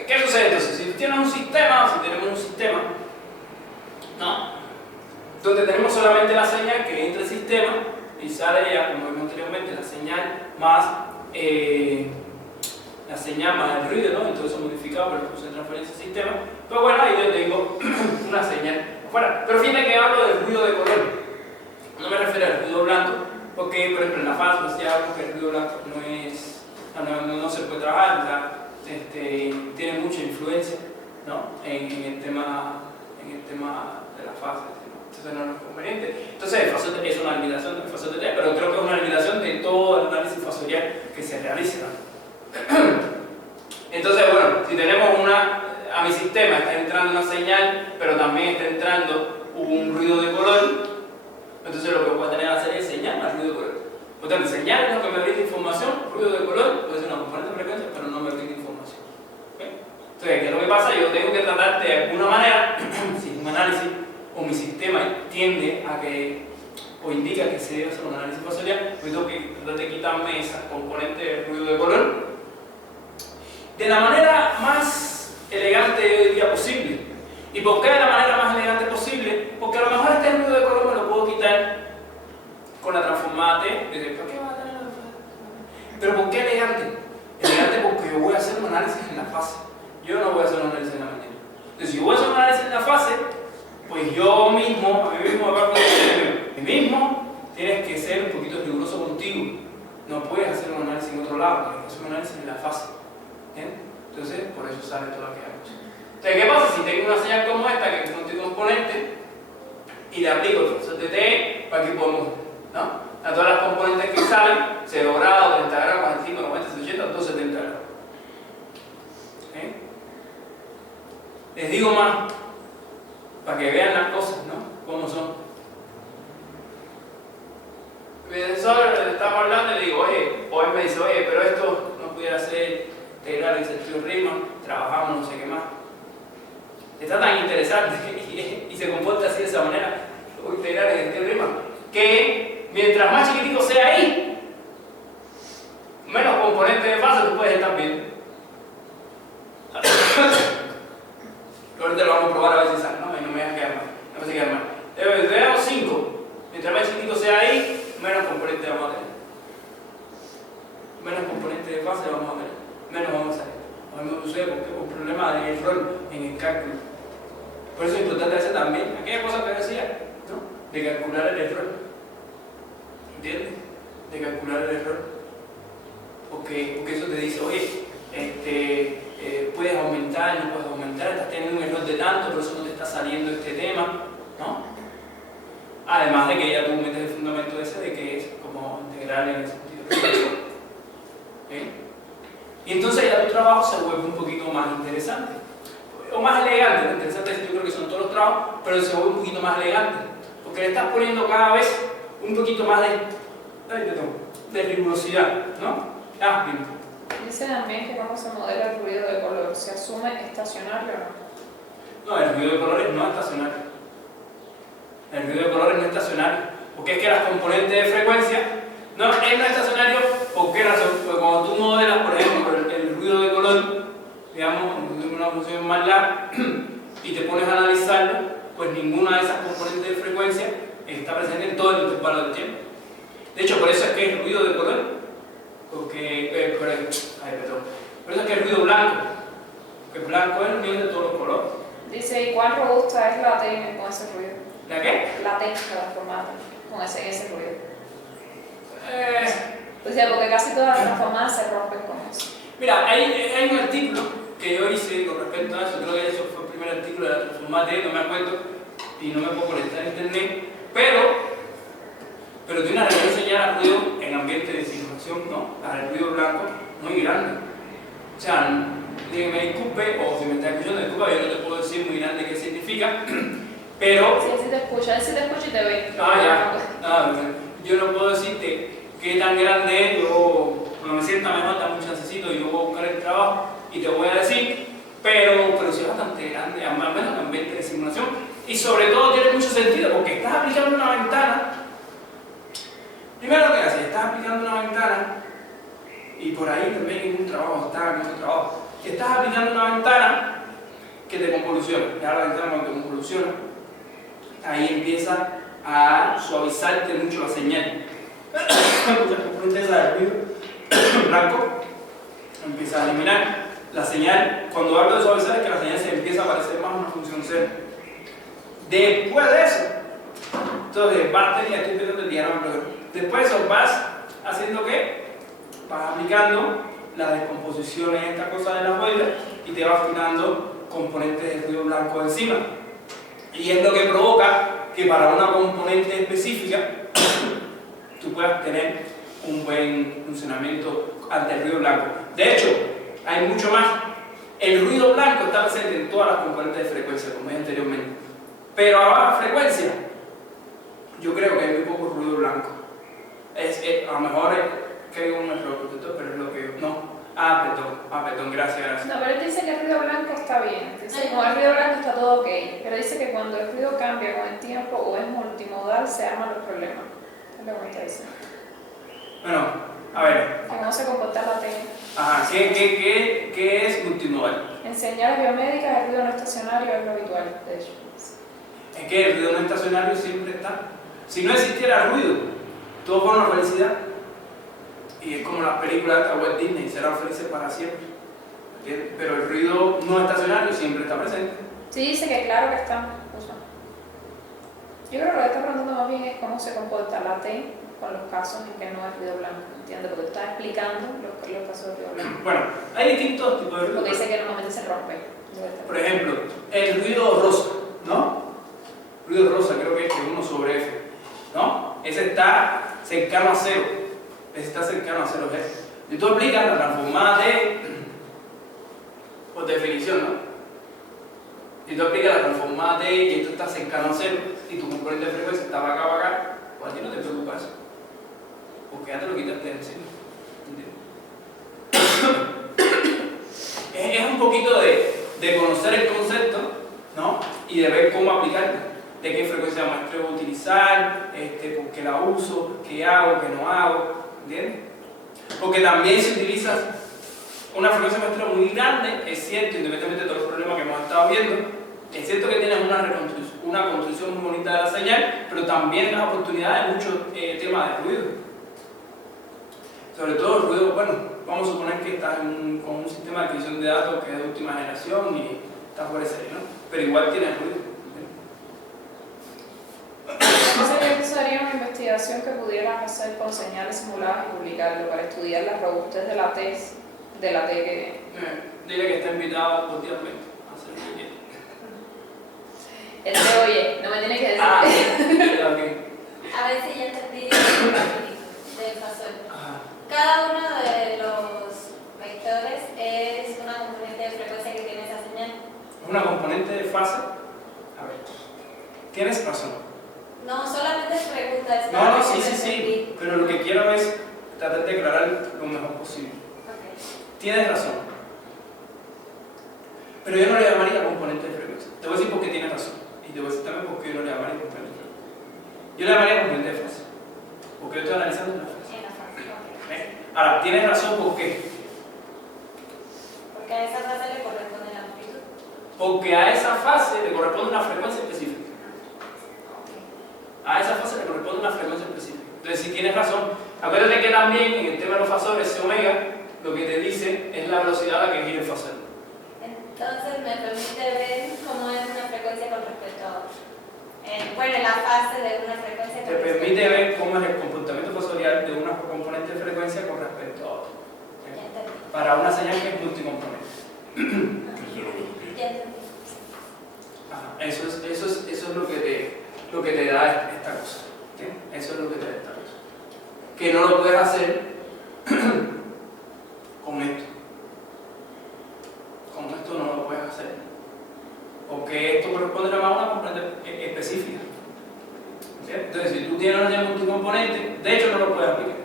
¿Qué sucede entonces? Si tienes un sistema, si tenemos un sistema, ¿no? Donde tenemos solamente la señal que entra el sistema y sale ya, como vimos anteriormente, la señal más el ruido, ¿no? Entonces eso modificado por el curso de transferencia del sistema. Pero bueno, ahí yo tengo una señal afuera. Pero fíjate que hablo del ruido de color. No me refiero al ruido blanco, porque por ejemplo en la fase pues ya hablo que el ruido blanco no se puede trabajar, o sea, tiene mucha influencia, ¿no? en el tema de la fase. Entonces no es conveniente. Entonces el fasor es una limitación del fasor de T, pero creo que es una limitación de todo el análisis fasorial que se realiza. Entonces, bueno, si tenemos a mi sistema está entrando una señal, pero también está entrando un ruido de color, entonces lo que voy a tener que hacer es señal más ruido de color. Por tanto, señal es lo que me brinda información, ruido de color puede ser una componente de frecuencia, pero no me brinda información. ¿Okay? Entonces hay que tiende a que, o indica que se debe hacer un análisis fasorial, pues tengo que tratar de quitarme esas componentes de ruido de color de la manera más elegante hoy día posible. ¿Y por qué de la manera más elegante posible? Porque a lo mejor este ruido de color me lo puedo quitar con la transformada T. ¿Por qué va a tener? ¿Pero por qué elegante? Elegante porque yo voy a hacer un análisis en la fase. Yo no voy a hacer un análisis en la mañana. Entonces, si yo voy a hacer un análisis en la fase, pues yo mismo, a mí mismo me voy a poner, a mí mismo tienes que ser un poquito riguroso contigo. No puedes hacer un análisis en otro lado, tienes que hacer un análisis en la fase. ¿Bien? Entonces, por eso sale toda aquella cosa. Entonces, ¿qué pasa si tengo una señal como esta, que es un componente, y le aplico el factor de T, para que podemos, ¿no? A todas las componentes que salen, 0 grados, 30 grados, 45, 90, 80, 270 grados. ¿Okay? Les digo más, para que vean las cosas, ¿no? Cómo son. Mi profesor, estamos hablando y le digo, oye, o él me dice, oye, pero esto no pudiera ser integral en sentido Riemann, trabajamos no sé qué más. Está tan interesante y se comporta así de esa manera, integral en sentido Riemann, que mientras más chiquitico sea ahí, menos componentes de fase tú puedes estar viendo. Ahorita lo vamos a probar a ver si sale, ¿no? Y no me deja quedar mal. No me deja quedar mal. Tenemos 5. Mientras más chiquitico sea ahí, menos componentes vamos a tener. Menos componentes de fase vamos a tener. Menos vamos a salir. A mí me sucede porque un problema de error en el cálculo. Por eso es importante hacer también aquella cosa que decía, ¿no? De calcular el error. ¿Entiendes? De calcular el error. Porque eso te dice, oye, puedes aumentar, no puedes aumentar, estás teniendo un error de tanto, por eso no te está saliendo este tema, ¿no? Además de que ya tú metes el fundamento ese de que es como integral en el sentido de ¿okay? Y entonces ya tu trabajo se vuelve un poquito más interesante, o más elegante. Lo interesante es que yo creo que son todos los trabajos, pero se vuelve un poquito más elegante, porque le estás poniendo cada vez un poquito más de rigurosidad, ¿no? Bien. Dice también que cuando se modela el ruido de color, ¿se asume estacionario o no? No, el ruido de colores no es estacionario. El ruido de colores no es estacionario, porque es que las componentes de frecuencia no es estacionario. ¿Por qué razón? Porque cuando tú modelas, por ejemplo, el ruido de color, digamos, en una función más larga, y te pones a analizarlo, pues ninguna de esas componentes de frecuencia está presente en todo el intervalo de tiempo. De hecho, por eso es que el ruido de color, porque, por eso es que el ruido blanco, porque blanco es el ruido de todos los colores. Dice, ¿y cuán robusta es la T con ese ruido? ¿La qué? La T transformada con ese ruido. O sea, porque casi todas las transformadas se rompen con eso. Mira, hay un artículo que yo hice con respecto a eso, creo que eso fue el primer artículo de la transformada T, no me acuerdo, y no me puedo conectar a internet, pero tiene una referencia ya al ruido en ambiente de simulación, ¿no? Al ruido blanco muy grande. O sea, que me disculpe, o si me está escuchando, disculpa, yo no te puedo decir muy grande qué significa, pero... Sí, sí te escucha, él sí te escucha y te ve. Yo no puedo decirte qué tan grande es, yo cuando me sienta mejor, dame un chancecito y yo voy a buscar el trabajo y te voy a decir, pero sí es bastante grande, al menos en ambiente de simulación, y sobre todo tiene mucho sentido porque estás aplicando una ventana. Primero lo que haces, estás aplicando una ventana, y por ahí también en un trabajo, está en otro trabajo, que estás aplicando una ventana que te convoluciona. Ya la ventana cuando te convoluciona, ahí empieza a suavizarte mucho la señal. Muchas componentes del ruido blanco empieza a eliminar la señal. Cuando hablo de suavizar es que la señal se empieza a parecer más a una función cero. Después de eso, entonces vas teniendo, estoy empezando el diagrama, después de eso vas haciendo ¿qué? Vas aplicando las descomposiciones, esta cosa de la huella, y te vas quitando componentes de ruido blanco encima. Y es lo que provoca que para una componente específica tú puedas tener un buen funcionamiento ante el ruido blanco. De hecho, hay mucho más. El ruido blanco está presente en todas las componentes de frecuencia, como dije anteriormente. Pero a baja frecuencia, yo creo que hay muy poco ruido blanco. A lo mejor creo un error, pero es lo que no. Perdón, gracias. No, pero él dice que el ruido blanco está bien. Dice que con el ruido blanco está todo ok. Pero dice que cuando el ruido cambia con el tiempo o es multimodal, se arman los problemas. Es lo que me está diciendo. Bueno, a ver. Que no se comporta la T. Ajá, ¿qué es multimodal? En señales biomédicas, el ruido no estacionario es lo habitual, de hecho. Es que el ruido no estacionario siempre está. Si no existiera ruido, todo fuera una felicidad. Y es como las películas de Walt Disney, serán felices para siempre. ¿Entiendes? Pero el ruido no estacionario siempre está presente. Sí, dice que claro que está. Yo creo que lo que está preguntando más bien es cómo se comporta la T con los casos en que no es ruido blanco. ¿Entiendes? Porque está explicando los casos de ruido blanco. Bueno, hay distintos tipos de ruido. Porque dice que normalmente se rompe. Por ejemplo, el ruido rosa, ¿no? Ruido rosa, creo que es 1/F, ¿no? Ese está cercano a 0. Está cercano a 0 Hz. Y tú aplicas la transformada de, por definición, ¿no? Y tú aplicas la transformada de y esto está cercano a 0 y tu componente de frecuencia está para acá, pues a ti no te preocupa eso. Porque ya te lo quitaste de encima. Es un poquito de conocer el concepto, ¿no? Y de ver cómo aplicarlo. De qué frecuencia de muestreo utilizar, por qué la uso, qué hago, qué no hago. ¿Entiendes? Porque también se utiliza una frecuencia de muestreo muy grande, es cierto, independientemente de todos los problemas que hemos estado viendo, es cierto que tienes una construcción muy bonita de la señal, pero también das oportunidades de muchos temas de ruido. Sobre todo el ruido, bueno, vamos a suponer que estás con un sistema de adquisición de datos que es de última generación y estás por ese, ¿no? Pero igual tienes ruido. Entonces, eso sería una investigación que pudieras hacer con señales simuladas y publicarlo para estudiar la robustez de la T que... Dile que está invitado cordialmente a hacer lo que quiere. Oye, no me tiene que decir. Okay. A ver si ya entendí del fasor. Cada uno de los vectores es una componente de frecuencia que tiene esa señal. ¿Una componente de fase? A ver, tienes razón. No, solamente es pregunta. No, sí, pero lo que quiero es tratar de aclarar lo mejor posible. Okay. Tienes razón. Pero yo no le llamaría componente de frecuencia. Te voy a decir por qué tienes razón. Y te voy a decir también por qué yo no le llamaría componente de frecuencia. Yo le llamaría componente de fase. Porque yo estoy analizando una fase. Ahora, tienes razón, ¿por qué? Porque a esa fase le corresponde la amplitud. Porque a esa fase le corresponde una frecuencia específica. A esa fase le corresponde una frecuencia específica. Entonces, si tienes razón, acuérdate que también en el tema de los fasores, C omega, lo que te dice es la velocidad a la que gira el fasor. Entonces, me permite ver cómo es una frecuencia con respecto a otra. Bueno, la fase de una frecuencia. Te permite ver cómo es el comportamiento fasorial de una componente de frecuencia con respecto a otra. Para una señal que es multicomponente. Ya entendí. Eso es lo que te da esta cosa. ¿Sí? Eso es lo que te da esta cosa. Que no lo puedes hacer con esto. Con esto no lo puedes hacer. Porque esto corresponde a una componente específica. ¿Sí? Entonces, si tú tienes una señal multicomponente, de hecho no lo puedes aplicar.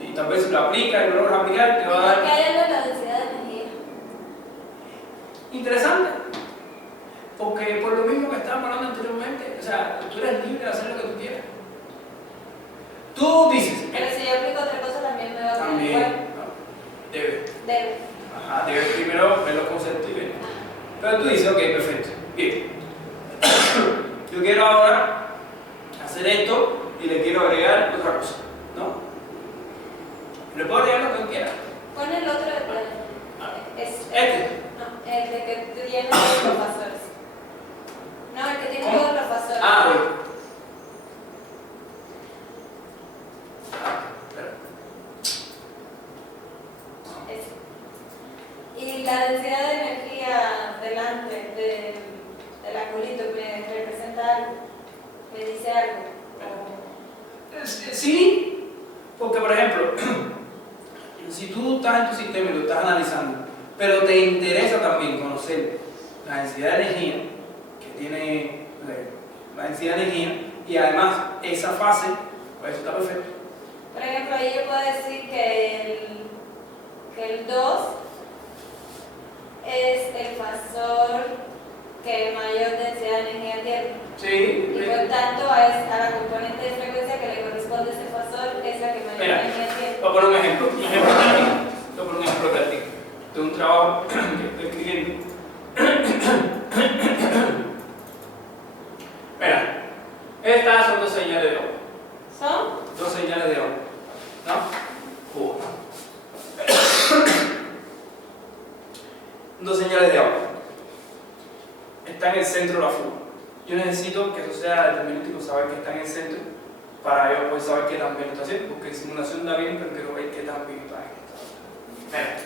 Y tal vez si lo aplicas y no lo logras aplicar, te va a dar. ¿Por qué hay algo en la densidad de energía? Interesante. Porque por lo mismo que estábamos hablando anteriormente, o sea, tú eres libre de hacer lo que tú quieras. Tú dices. Pero si yo aplico otra cosa también me va a quedar También. igual. No, debe. Debe. Ajá, debes primero ver los conceptos y ver. Pero tú dices, ok, perfecto. Bien. Yo quiero ahora hacer esto y le quiero agregar otra cosa, ¿no? Le puedo agregar lo que yo quiera. Pon el otro de plan. No, el de que tiene todos los fasores. No, el que tiene ¿Cómo? todos los fasores. Bueno. Y la densidad de energía delante del angulito me representa algo, me dice algo. Sí, porque por ejemplo, si tú estás en tu sistema y lo estás analizando, pero te interesa también conocer la densidad de energía que tiene la densidad de energía y además esa fase, pues eso está perfecto. Por ejemplo, ahí yo puedo decir que que el 2 es el fasor que mayor densidad de energía tiene. Sí. Y por tanto, a la componente de frecuencia que le corresponde a ese fasor es la que mayor Mira, energía tiene. voy a poner un ejemplo. Un ejemplo práctico. Voy a poner un ejemplo práctico de un trabajo que estoy escribiendo. Mira, estas son dos señales de agua. ¿Son? Dos señales de agua. ¿No? Dos señales de agua. Está en el centro de la fuga. Yo necesito que eso sea determinístico, saber que está en el centro, para yo poder saber qué tan bien está haciendo, porque en simulación da bien, pero quiero ver qué tan bien está haciendo. Mira.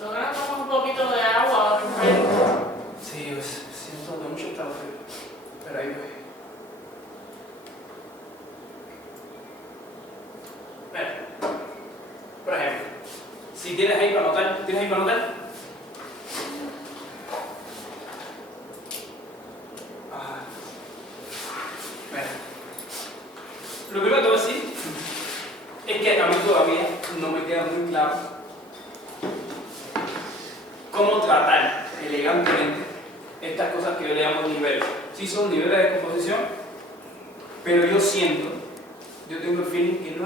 Logramos un poquito de agua. Sí, pues, siento que mucho está frío, pero ahí voy. Mira, por ejemplo, si tienes ahí para anotar, ¿tienes ahí para anotar? Mira, lo primero que te voy a decir es que a mí todavía no me queda muy claro cómo tratar elegantemente estas cosas que yo le llamo niveles. Sí son niveles de composición, pero yo siento, yo tengo el feeling que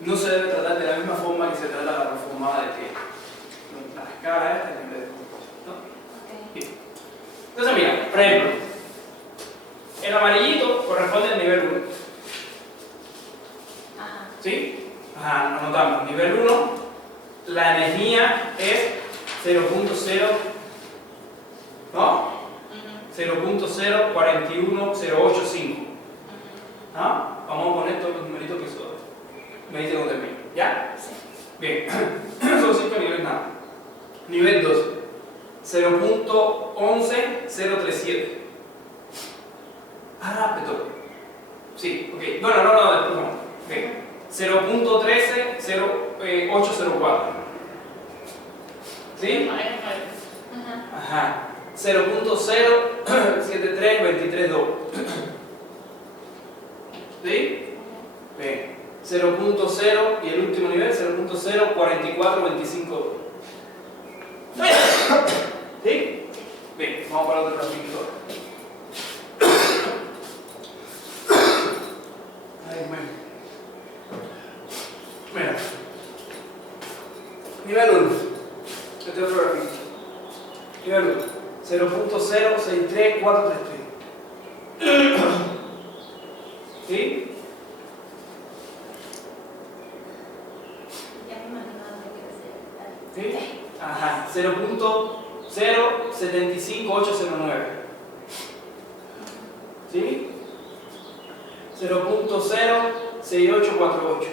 no se debe tratar de la misma forma que se trata la transformada de T. La escala esta es el nivel de composición, ¿no? Bien. Entonces mira, por ejemplo, el amarillito corresponde al nivel 1. Ajá. ¿Sí? Ajá, anotamos. Nivel 1, la energía es 0.0, ¿no? 0.041085. ¿Ah? Vamos a poner todos los numeritos que son. Me dice dónde termina. ¿Ya? Sí. Bien. Son 5 niveles nada. Nivel 2, 0.11037. Ah, rápido. Sí, ok. Bueno, no, después vamos. Okay. 0.130804. ¿Sí? Ajá. 0.073232. ¿Sí? Bien. 0.0 y el último nivel 0.04425. ¿Sí? Bien, vamos para otro gráfico. Ay, bueno. Mira. Nivel 1. Este es otro gráfico. Nivel 1. 0.063433. ¿Sí? Ya me imagino lo que ¿Sí? Ajá. 0.075809. ¿Sí? 0.06848.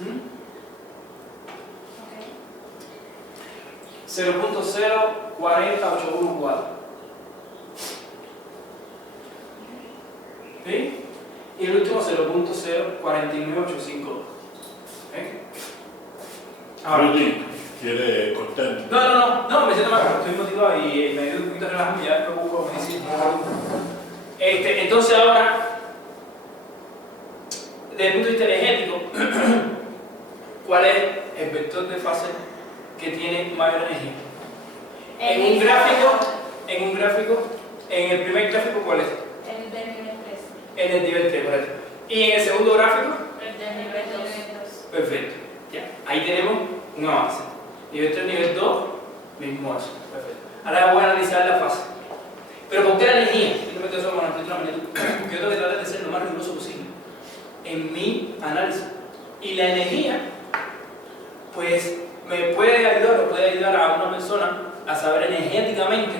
¿Mm? 0.040814. ¿Sí? Y el último 0.049852. Ahora. Rudy, ¿quiere cortar? No, me siento mal, estoy motivado y me dio un poquito de relajo y ya me preocupo por decir. Entonces ahora, desde el punto de vista energético, ¿cuál es el vector de fase que tiene mayor energía? En un gráfico, en el primer gráfico, ¿cuál es? El del nivel 3. En el nivel 3, correcto. Y en el segundo gráfico, El del nivel 2. perfecto. Ya, ahí tenemos un avance. Nivel 3, nivel 2, mismo eso. Perfecto. Ahora voy a analizar la fase. Pero ¿con qué la energía? Yo te meto eso con la magnitud. Porque yo tengo que tratar de ser lo más riguroso posible en mi análisis. Y la energía, pues, me puede ayudar o puede ayudar a una persona a saber energéticamente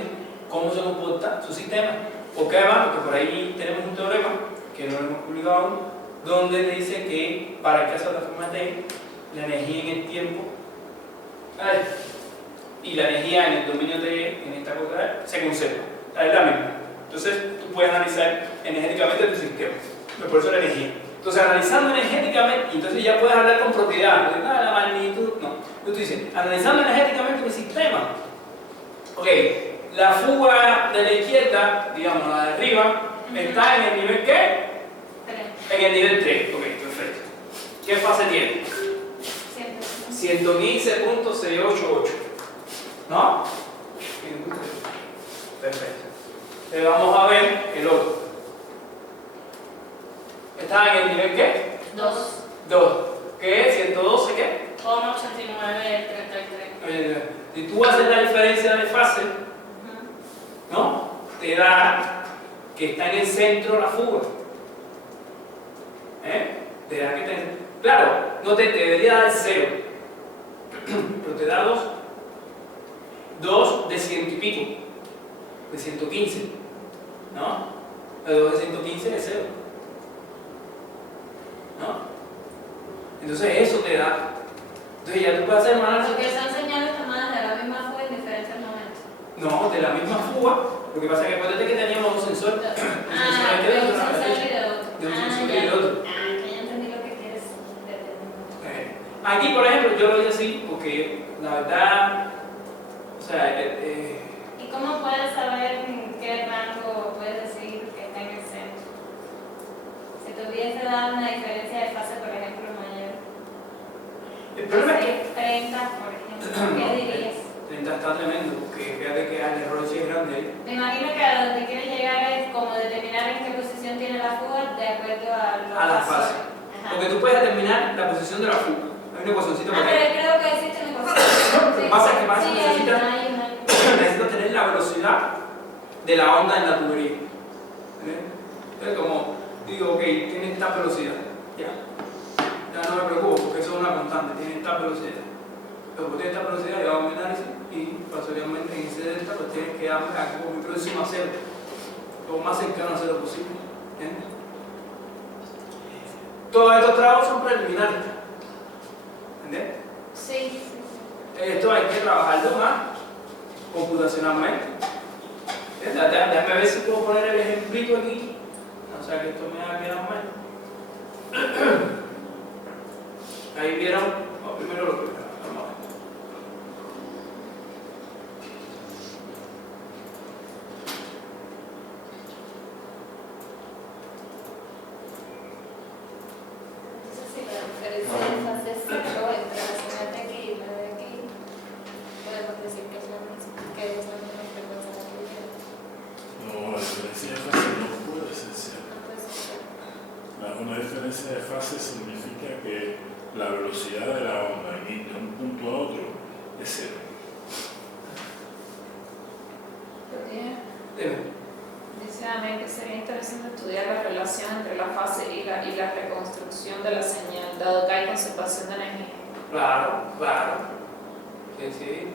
cómo se comporta su sistema. Porque además, porque por ahí tenemos un teorema que no hemos publicado aún, donde te dice que para el caso de la forma T, la energía en el tiempo y la energía en el dominio T, en esta cosa, se conserva. Es la misma. Entonces, tú puedes analizar energéticamente tu sistema. Por eso la energía. Entonces, analizando energéticamente, entonces ya puedes hablar con propiedad. No, la magnitud, no. Tú dices, analizando energéticamente mi sistema. Ok, la fuga de la izquierda, digamos la de arriba, está en el nivel ¿qué? 3. En el nivel 3. Ok. ¿Qué fase tiene? 115.688. ¿No? Perfecto. Entonces vamos a ver el otro. ¿Está en el nivel qué? 2. 2. ¿Qué es? 112 ¿qué? 1,8933. Si tú haces la diferencia de fase, ¿no? Te da que está en el centro la fuga. Te da que claro, no te debería dar 0, pero te da 2. 2 de 100 y pico, de 115, ¿no? El 2 de 115 es 0, ¿no? Entonces eso te da. Entonces ya tú puedes hacer más. Porque son señales tomadas de la misma fuga en diferentes momentos. No, de la misma fuga. Lo que pasa es que acuérdate que teníamos un sensor. Un sensor aquí de dentro, un una sensor y flecha. de otro. De un sensor y del otro. Que ya entendí lo que quieres determinar. Aquí, por ejemplo, yo lo hice así porque la verdad, o sea, ¿Y cómo puedes saber en qué rango puedes decir que está en el centro? Si te hubiese dado una diferencia de fase, por ejemplo, mayor. el problema es que 30, por ejemplo, ¿qué dirías? 30 está tremendo, porque fíjate que el error sí es grande ahí. Me imagino que a donde quieres llegar es como determinar en qué posición tiene la fuga de acuerdo a lo A la fase. Porque tú puedes determinar la posición de la fuga. Hay una ecuacióncita por ahí. pero creo que existe una cosa. Lo que pasa es que para eso necesitas tener la velocidad de la onda en la tubería. Entonces, como digo, ok, tiene esta velocidad. Ya no me preocupo porque eso es una constante, tiene esta velocidad. Luego tiene esta velocidad, yo hago mi análisis y posteriormente en ese delta pues tienes que darme algo muy próximo a 0, lo más cercano a 0 posible. ¿Entiendes? Todos estos trabajos son preliminares. ¿Entiendes? Sí. Esto hay que trabajarlo más computacionalmente. Déjame ver si puedo poner el ejemplito aquí. O sea que esto me ha quedado mal. Ahí vieron, primero lo primero. Vamos a ver. Entonces, si la diferencia de fase es 0 entre la señal de aquí y la de aquí, podemos decir que es la misma frecuencia de la tuya. No, la diferencia de fase no puede ser cero. No puede ser cero. Una diferencia de fase significa que la velocidad de la onda de un punto a otro es 0. Dice también que sería interesante estudiar la relación entre la fase y la reconstrucción de la señal, dado que hay conservación de energía. Claro. Sí.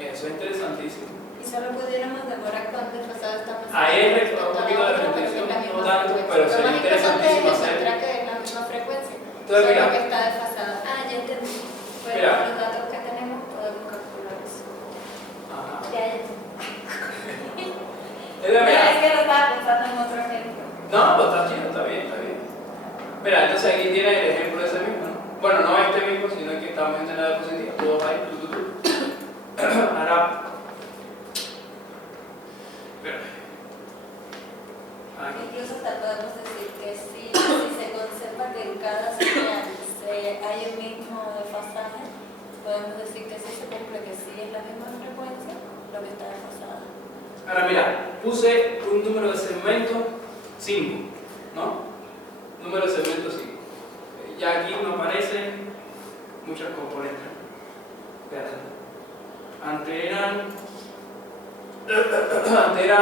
Eso es interesantísimo. Y solo pudiéramos demorar cuánto desfasado estamos. Ahí es un poquito de restricción, no tanto, pero sería interesantísimo hacer. Encontrar que es la misma frecuencia. Entonces, solo mira. que está desfasado. Ya entendí. Pues Mira. con los datos que tenemos podemos calcular eso. Ajá. Ya entendí. Mira. Es que lo estaba pensando en otro ejemplo. No, pues está chido, está bien. Mira, entonces aquí tiene el ejemplo de ese mismo, ¿no? Bueno, no este mismo, sino que estamos en la diapositiva, todos ahí, Ahora, espérame. Aquí. Incluso hasta podemos decir que si se conserva que en cada señal hay el mismo desfasaje, podemos decir que sí se cumple, que sí es la misma frecuencia, lo que está desfasado. Ahora mira, puse un número de segmento 5, ¿no? Número de segmento 5. Ya aquí me aparecen muchas componentes. Espérate. Antes era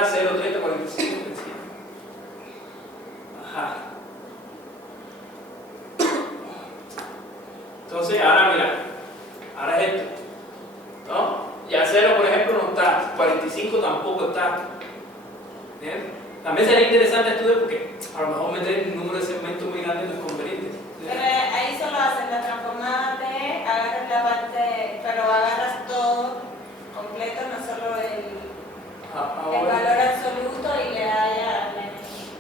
0,3045. Ajá. Entonces, ahora mira, ahora es esto, ¿no? Ya 0, por ejemplo, no está, 45 tampoco está. ¿Bien? También sería interesante estudiar porque a lo mejor meter un número de segmentos muy grande no es conveniente. Pero ahí solo haces la transformada de, agarras la parte, pero agarras todo completo, no solo el valor absoluto y le das a la energía.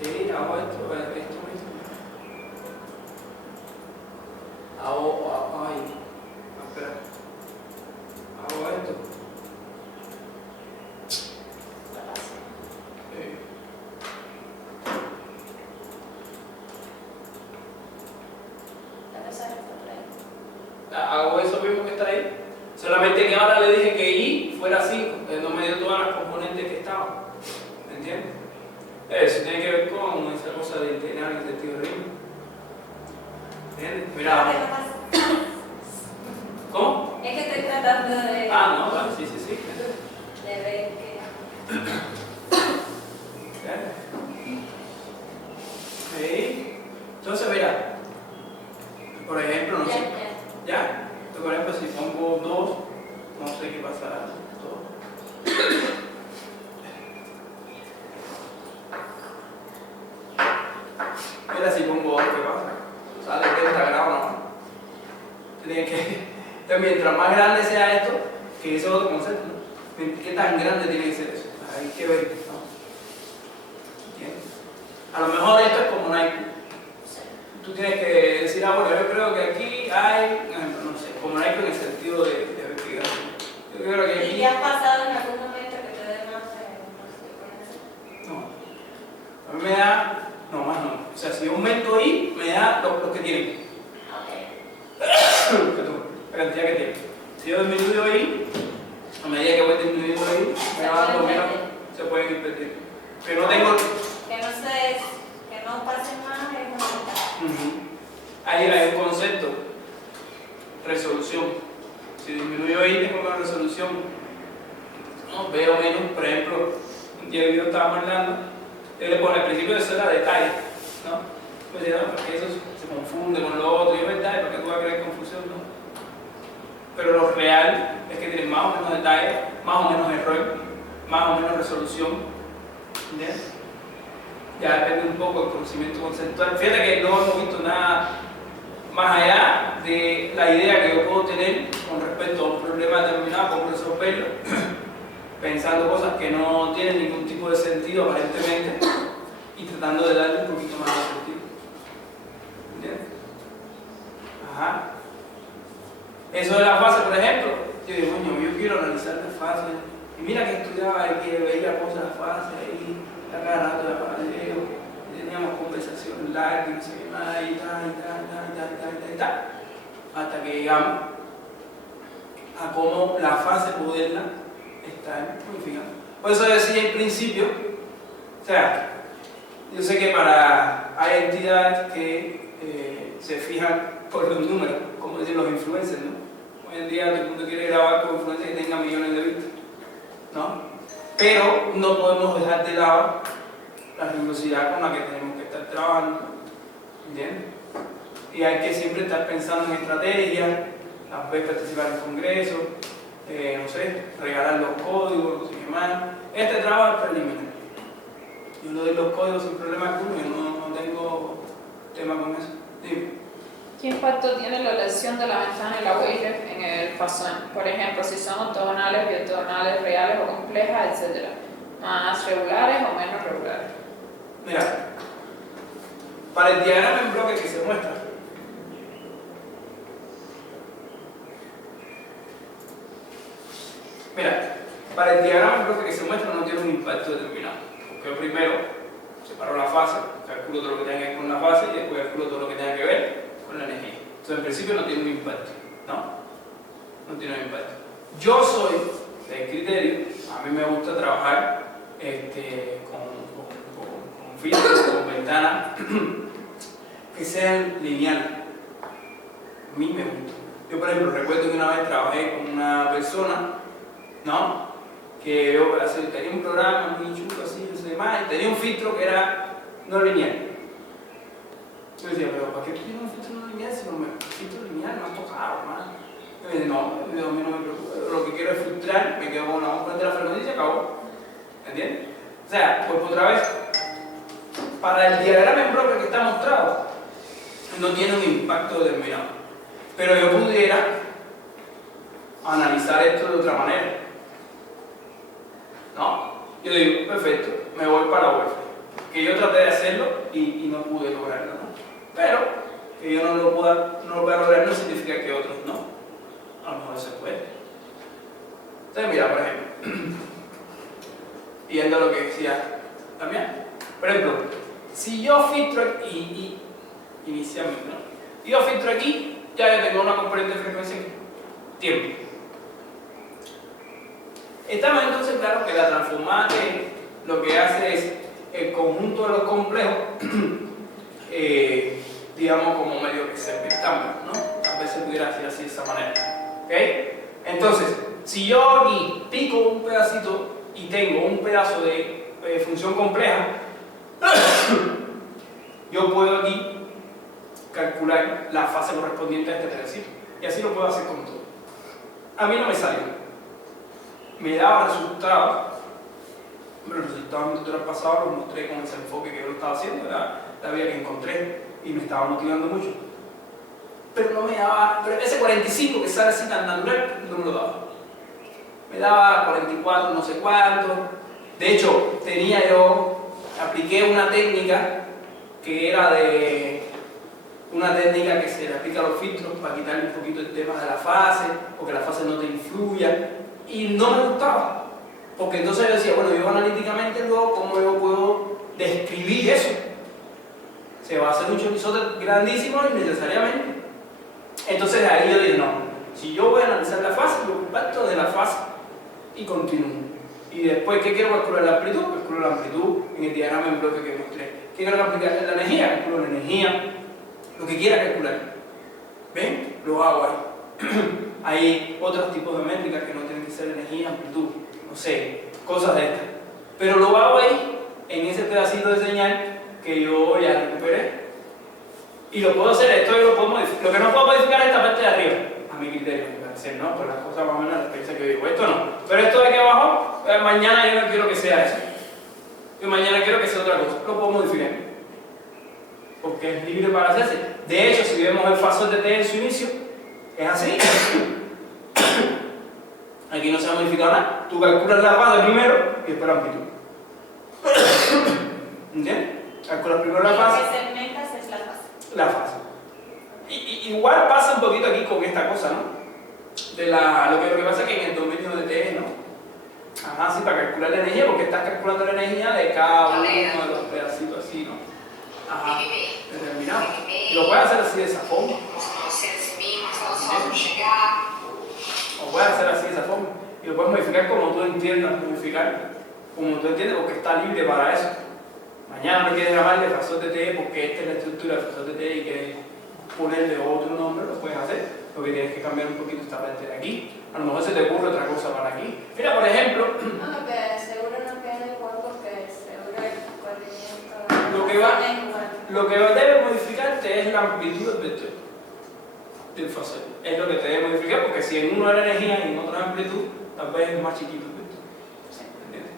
Sí, hago esto mismo. Espera. Hago esto. porque no me dio todas las componentes que estaban. ¿Me entiendes? Eso tiene que ver con esa cosa de integrar el sentido de ritmo. ¿Entiendes? Mira. ¿Cómo? Es que estoy tratando de... Ah, no, vale, sí. De ver que... Entonces, mira, por ejemplo, no sé, Ya. ya, por ejemplo, si pongo 2, no sé qué pasará. 2. Mira, si pongo 2, ¿qué pasa? Sale 30 grados, ¿no? Tiene que, entonces, mientras más grande sea esto, que ese es otro concepto, ¿no? ¿Qué tan grande tiene que ser eso? Hay que ver, ¿no? ¿Entiendes? A lo mejor esto es como Nike. Tú tienes que decir, bueno, yo creo que aquí hay, no sé, como Nike en el sentido de investigación. Yo creo que aquí... ¿Y has pasado en algún momento que te dé más No. A mí me da... No, más no. O sea, si yo aumento I, me da lo que tienen. La cantidad que tienen. Si yo disminuyo I, a medida que voy disminuyendo I, me va dando menos, se pueden ir perdiendo. Pero no tengo... Que no pase más es una... Ahí hay un concepto, resolución. Si disminuyo I, tengo menos resolución. No, veo menos, por ejemplo, un día que estábamos hablando, al principio eso era detalle, ¿no? Pues ya, porque eso se confunde con lo otro, y es verdad, ¿para qué tú vas a creer confusión? ¿No? Pero lo real es que tienes más o menos detalle, más o menos error, más o menos resolución. ¿Entiendes? Ya depende un poco del conocimiento conceptual. Fíjate que no hemos visto nada más allá de la idea que yo puedo tener con respecto a un problema determinado, cómo resolverlo, pensando cosas que no tienen ningún tipo de sentido aparentemente y tratando de darle un poquito más de sentido. ¿Entiendes? Ajá. Eso de la fase, por ejemplo, yo digo, coño, yo quiero analizar la fase. Y mira que estudiaba y que veía cosas de la fase y a cada rato de paralelo, y teníamos conversaciones largas y no sé qué más, y tal, hasta que llegamos a cómo la fase moderna está modificando. Por eso decía al principio, o sea, yo sé que hay entidades que se fijan por los números, como dicen los influencers, ¿no? Hoy en día todo el mundo quiere grabar con influencers que tengan millones de vistas, ¿no? Pero no podemos dejar de lado la rigurosidad con la que tenemos que estar trabajando, ¿entiendes? Y hay que siempre estar pensando en estrategias, a veces participar en congresos, no sé, regalar los códigos, no sé qué más. Este trabajo es preliminar. Yo le doy los códigos sin problema alguno, yo no tengo tema con eso. Dime. ¿Qué impacto tiene la elección de la ventana y la Weyler en el fasón? Por ejemplo, si son ortogonales, bioortogonales, reales o complejas, etc. ¿Más regulares o menos regulares? Mira, para el diagrama en bloque que se muestra, no tiene un impacto determinado. Porque yo primero separo la fase, calculo todo lo que tenga que ver con la fase y después calculo todo lo que tenga que ver con la energía. Entonces, en principio no tiene un impacto, ¿no? No tiene un impacto. Yo soy del criterio, a mí me gusta trabajar con filtros, con ventanas que sean lineales. A mí me gusta. Yo, por ejemplo, recuerdo que una vez trabajé con una persona, ¿no? Que yo tenía un programa muy chulo así, no sé más, y tenía un filtro que era no lineal. Yo decía, pero ¿para qué tienes un filtro no lineal si no me filtro lineal no has tocado, man? Yo me dice, no, a mí no me preocupa, lo que quiero es filtrar, me quedo con una componente de la frecuencia y se acabó. ¿Entiendes? O sea, pues otra vez, para el diagrama en bloque que está mostrado, no tiene un impacto determinado. Pero yo pudiera analizar esto de otra manera. ¿No? Yo digo, perfecto, me voy para la UEF. Que yo traté de hacerlo y no pude lograrlo, ¿no? Pero que yo no lo pueda lograr no significa que otros no. A lo mejor se puede. Entonces, mira, por ejemplo, yendo a lo que decía también, por ejemplo, si yo filtro aquí, inicialmente, ¿no? Yo filtro aquí, ya yo tengo una componente de frecuencia aquí, tiempo. Estamos entonces claros que la transformada T lo que hace es el conjunto de los complejos, digamos como medio que se rectángulo, ¿no? A veces pudiera decir así de esa manera. ¿Ok? Entonces, si yo aquí pico un pedacito y tengo un pedazo de función compleja, yo puedo aquí calcular la fase correspondiente a este pedacito. Y así lo puedo hacer con todo. A mí no me salió. Me daba resultados. Los resultados en el tutorial pasado los mostré con ese enfoque que yo lo estaba haciendo, la vía que encontré y me estaba motivando mucho. Pero no me daba, pero ese 45 que sale así tan natural, no me lo daba. Me daba 44 no sé cuánto. De hecho, apliqué una técnica que era una técnica que se le aplica a los filtros para quitarle un poquito el tema de la fase, o que la fase no te influya, y no me gustaba. Porque entonces yo decía, bueno, yo analíticamente luego, ¿cómo yo puedo describir eso? Se va a hacer un chorizote grandísimo innecesariamente. Entonces ahí yo dije, no, si yo voy a analizar la fase, yo parto de la fase y continúo. Y después, ¿qué quiero calcular? La amplitud. Calculo la amplitud en el diagrama en bloque que mostré. ¿Qué quiero calcular? La energía. Calculo la energía. Lo que quiera calcular. ¿Ven? Lo hago ahí. Hay otros tipos de métricas que no tienen que ser energía, amplitud, no sé, cosas de estas. Pero lo hago ahí, en ese pedacito de señal que yo ya recuperé. Y lo puedo hacer, esto yo lo puedo modificar. Lo que no puedo modificar es esta parte de arriba, a mi criterio, me parece, ¿no? Por las cosas más o menos, la experiencia que yo digo. Esto no. Pero esto de aquí abajo, mañana yo no quiero que sea eso. Yo mañana quiero que sea otra cosa. Lo puedo modificar. Porque es libre para hacerse. De hecho, si vemos el fasor de T en su inicio, es así. Aquí no se ha modificado nada. Tú calculas la fase primero y después la amplitud. ¿Entiendes? Calculas primero la fase. Lo que segmentas es la fase. La fase. Igual pasa un poquito aquí con esta cosa, ¿no? Lo que pasa es que en el dominio de T, ¿no? Ajá, sí, para calcular la energía, porque estás calculando la energía de cada uno de los pedacitos así, ¿no? Ajá, determinado. Y lo puedes hacer así de esa forma. O puedes hacer así de esa forma. Y lo puedes modificar como tú entiendas modificar. Como tú entiendes, porque está libre para eso. Mañana no quieres llamarle fasor de T porque esta es la estructura del fasor de T y quieres ponerle otro nombre, lo puedes hacer. Lo que tienes que cambiar un poquito esta parte de aquí. A lo mejor se te ocurre otra cosa para aquí. Mira, por ejemplo. No, que seguro no queda igual porque seguro el corrimiento. Lo que debe modificarte es la amplitud del vector del fasor. Es lo que te debe modificar porque si en uno era energía y en otro amplitud, tal vez es más chiquito el vector. ¿Entiendes?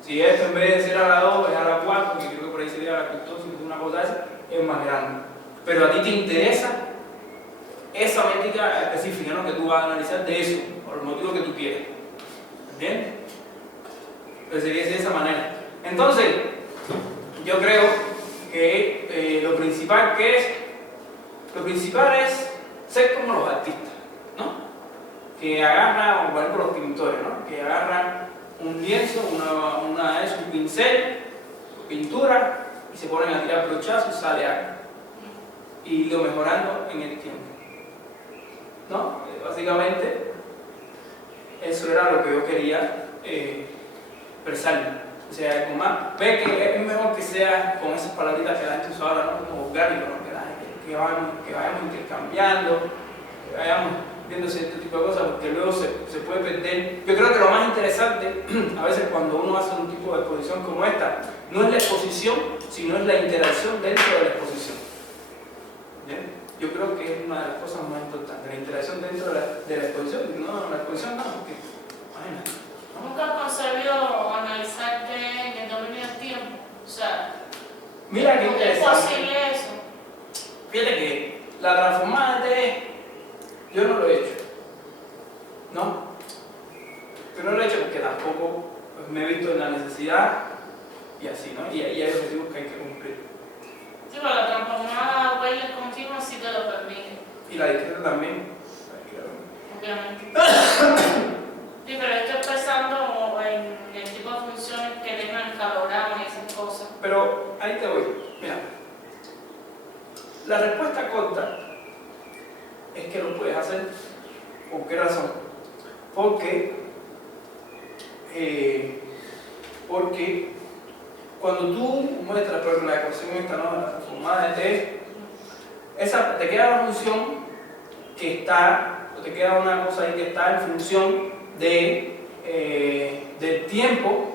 Si esto en vez de ser a la 2 es a la 4, porque creo que por ahí sería la 14, una cosa esa, es más grande. Pero a ti te interesa esa métrica específica, ¿no? Que tú vas a analizar de eso, por el motivo que tú quieras. ¿Entiendes? Pues sería de esa manera. Entonces, yo creo que lo principal es ser como los artistas, ¿no? Que agarran, o igual con los pintores, ¿no? Que agarran un lienzo, un pincel, pintura, y se ponen a tirar brochazos y sale algo. Y lo mejorando en el tiempo, ¿no? Básicamente, eso era lo que yo quería expresar. O sea, algo más. Ve que es mejor que sea con esas palabritas que la gente usa ahora, ¿no? Como orgánico, ¿no? Que vayamos intercambiando, que vayamos viendo cierto tipo de cosas, porque luego se puede perder. Yo creo que lo más interesante, a veces cuando uno hace un tipo de exposición como esta, no es la exposición, sino es la interacción dentro de la exposición. ¿Bien? Yo creo que es una de las cosas más importantes, la interacción dentro de la exposición. No, la exposición no, porque, imagínate. ¿No? ¿Nunca has concebido analizarte en el dominio del tiempo? O sea, mira qué interesante. ¿es posible eso? Fíjate que la transformada de T, yo no lo he hecho, ¿no? Pero no lo he hecho porque tampoco pues, me he visto en la necesidad y así, ¿no? Y hay objetivos que hay que cumplir. Sí, pero la transformada Weyler continua sí te lo permite. Y la discreta también. Obviamente. Sí, pero estoy pensando en el tipo de funciones que tengan calorama y esas cosas. Pero ahí te voy. Mira, la respuesta corta es que lo puedes hacer. ¿Por qué razón? Porque porque cuando tú muestras, por ejemplo, la ecuación esta, ¿no? La transformada de T, esa, te queda una función que está, o te queda una cosa ahí que está en función del tiempo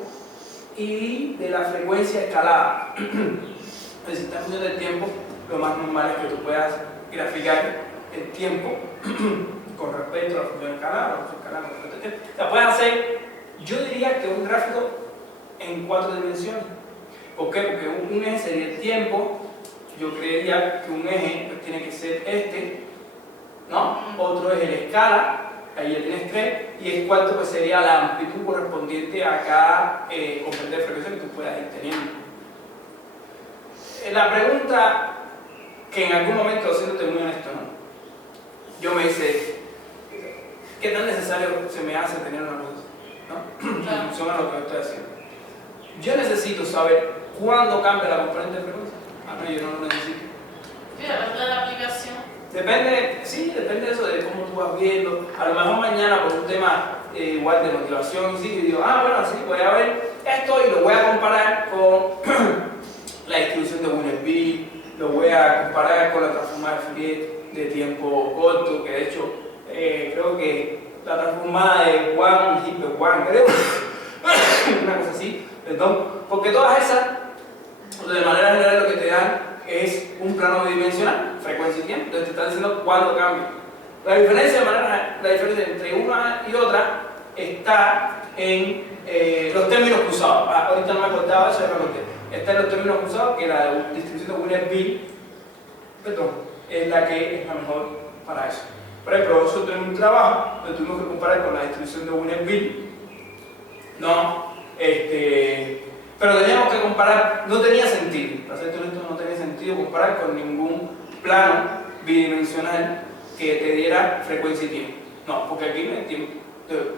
y de la frecuencia escalada. Es decir, está en función del tiempo, lo más normal es que tú puedas graficar el tiempo con respecto a la función escalada, con respecto al tiempo. O sea, puedes hacer, yo diría que un gráfico en 4 dimensiones. ¿Por qué? Porque un eje sería el tiempo, yo creería que un eje pues, tiene que ser este, ¿no? Otro es la escala, ahí ya tienes 3, y el cuarto pues sería la amplitud correspondiente a cada comprende de frecuencia que tú puedas ir teniendo. La pregunta que en algún momento, haciéndote muy honesto, ¿no? Yo me hice, ¿qué tan necesario se me hace tener una luz? ¿No? En función a lo que estoy haciendo. Yo necesito saber cuándo cambia la componente de frecuencia. No, yo no lo necesito. Sí, depende de la aplicación. Depende, sí, depende de eso, de cómo tú vas viendo. A lo mejor mañana por un tema igual de motivación, sí, yo digo, bueno, sí, voy a ver esto y lo voy a comparar con la distribución de Wiener-Billy, lo voy a comparar con la transformada de Fourier de tiempo corto, que de hecho creo que la transformada de Wang, Hippe-Wang, creo, una cosa así, perdón, porque todas esas, de manera general, lo que te dan es un plano bidimensional, frecuencia y tiempo, entonces te están diciendo cuándo cambia. La diferencia entre una y otra está en los términos cruzados. Ahorita no me acordaba eso, ya me acordé. Está en los términos cruzados, que la distribución de Wiener-Billy, perdón, es la que es la mejor para eso. Por ejemplo, nosotros en un trabajo lo tuvimos que comparar con la distribución de Wiener-Billy, ¿no? Pero teníamos que comparar, no tenía sentido, para ser honesto, no tenía sentido comparar con ningún plano bidimensional que te diera frecuencia y tiempo. No, porque aquí no hay tiempo,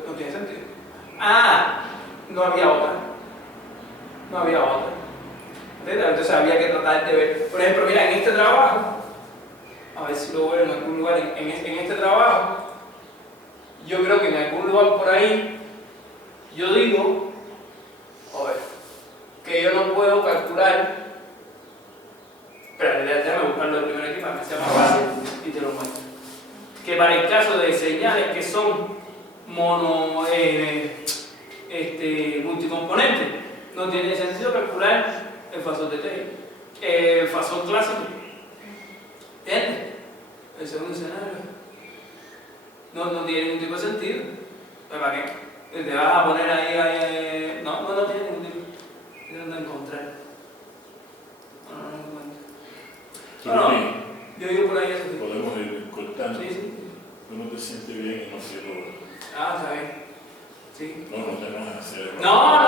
no tiene sentido. No había otra. No había otra. ¿Entiendes? Entonces había que tratar de ver. Por ejemplo, mira, en este trabajo, a ver si lo veo en algún lugar, en este trabajo, yo creo que en algún lugar por ahí, yo digo, a ver, que yo no puedo calcular, pero déjame buscarlo de primero aquí para que sea más fácil y te lo muestro. Que para el caso de señales que son multicomponentes, no tiene sentido calcular el fasor de T, el fasor clásico. ¿Entiendes? El segundo escenario. No tiene ningún tipo de sentido. ¿Para qué? Te vas a poner ahí, no tiene ningún tipo. Tienes que encontrar. No, yo digo por ahí eso. Podemos ir cortando. Sí. Tú no te sientes bien y no quiero. Está bien. Sí. No te vas a hacer. No,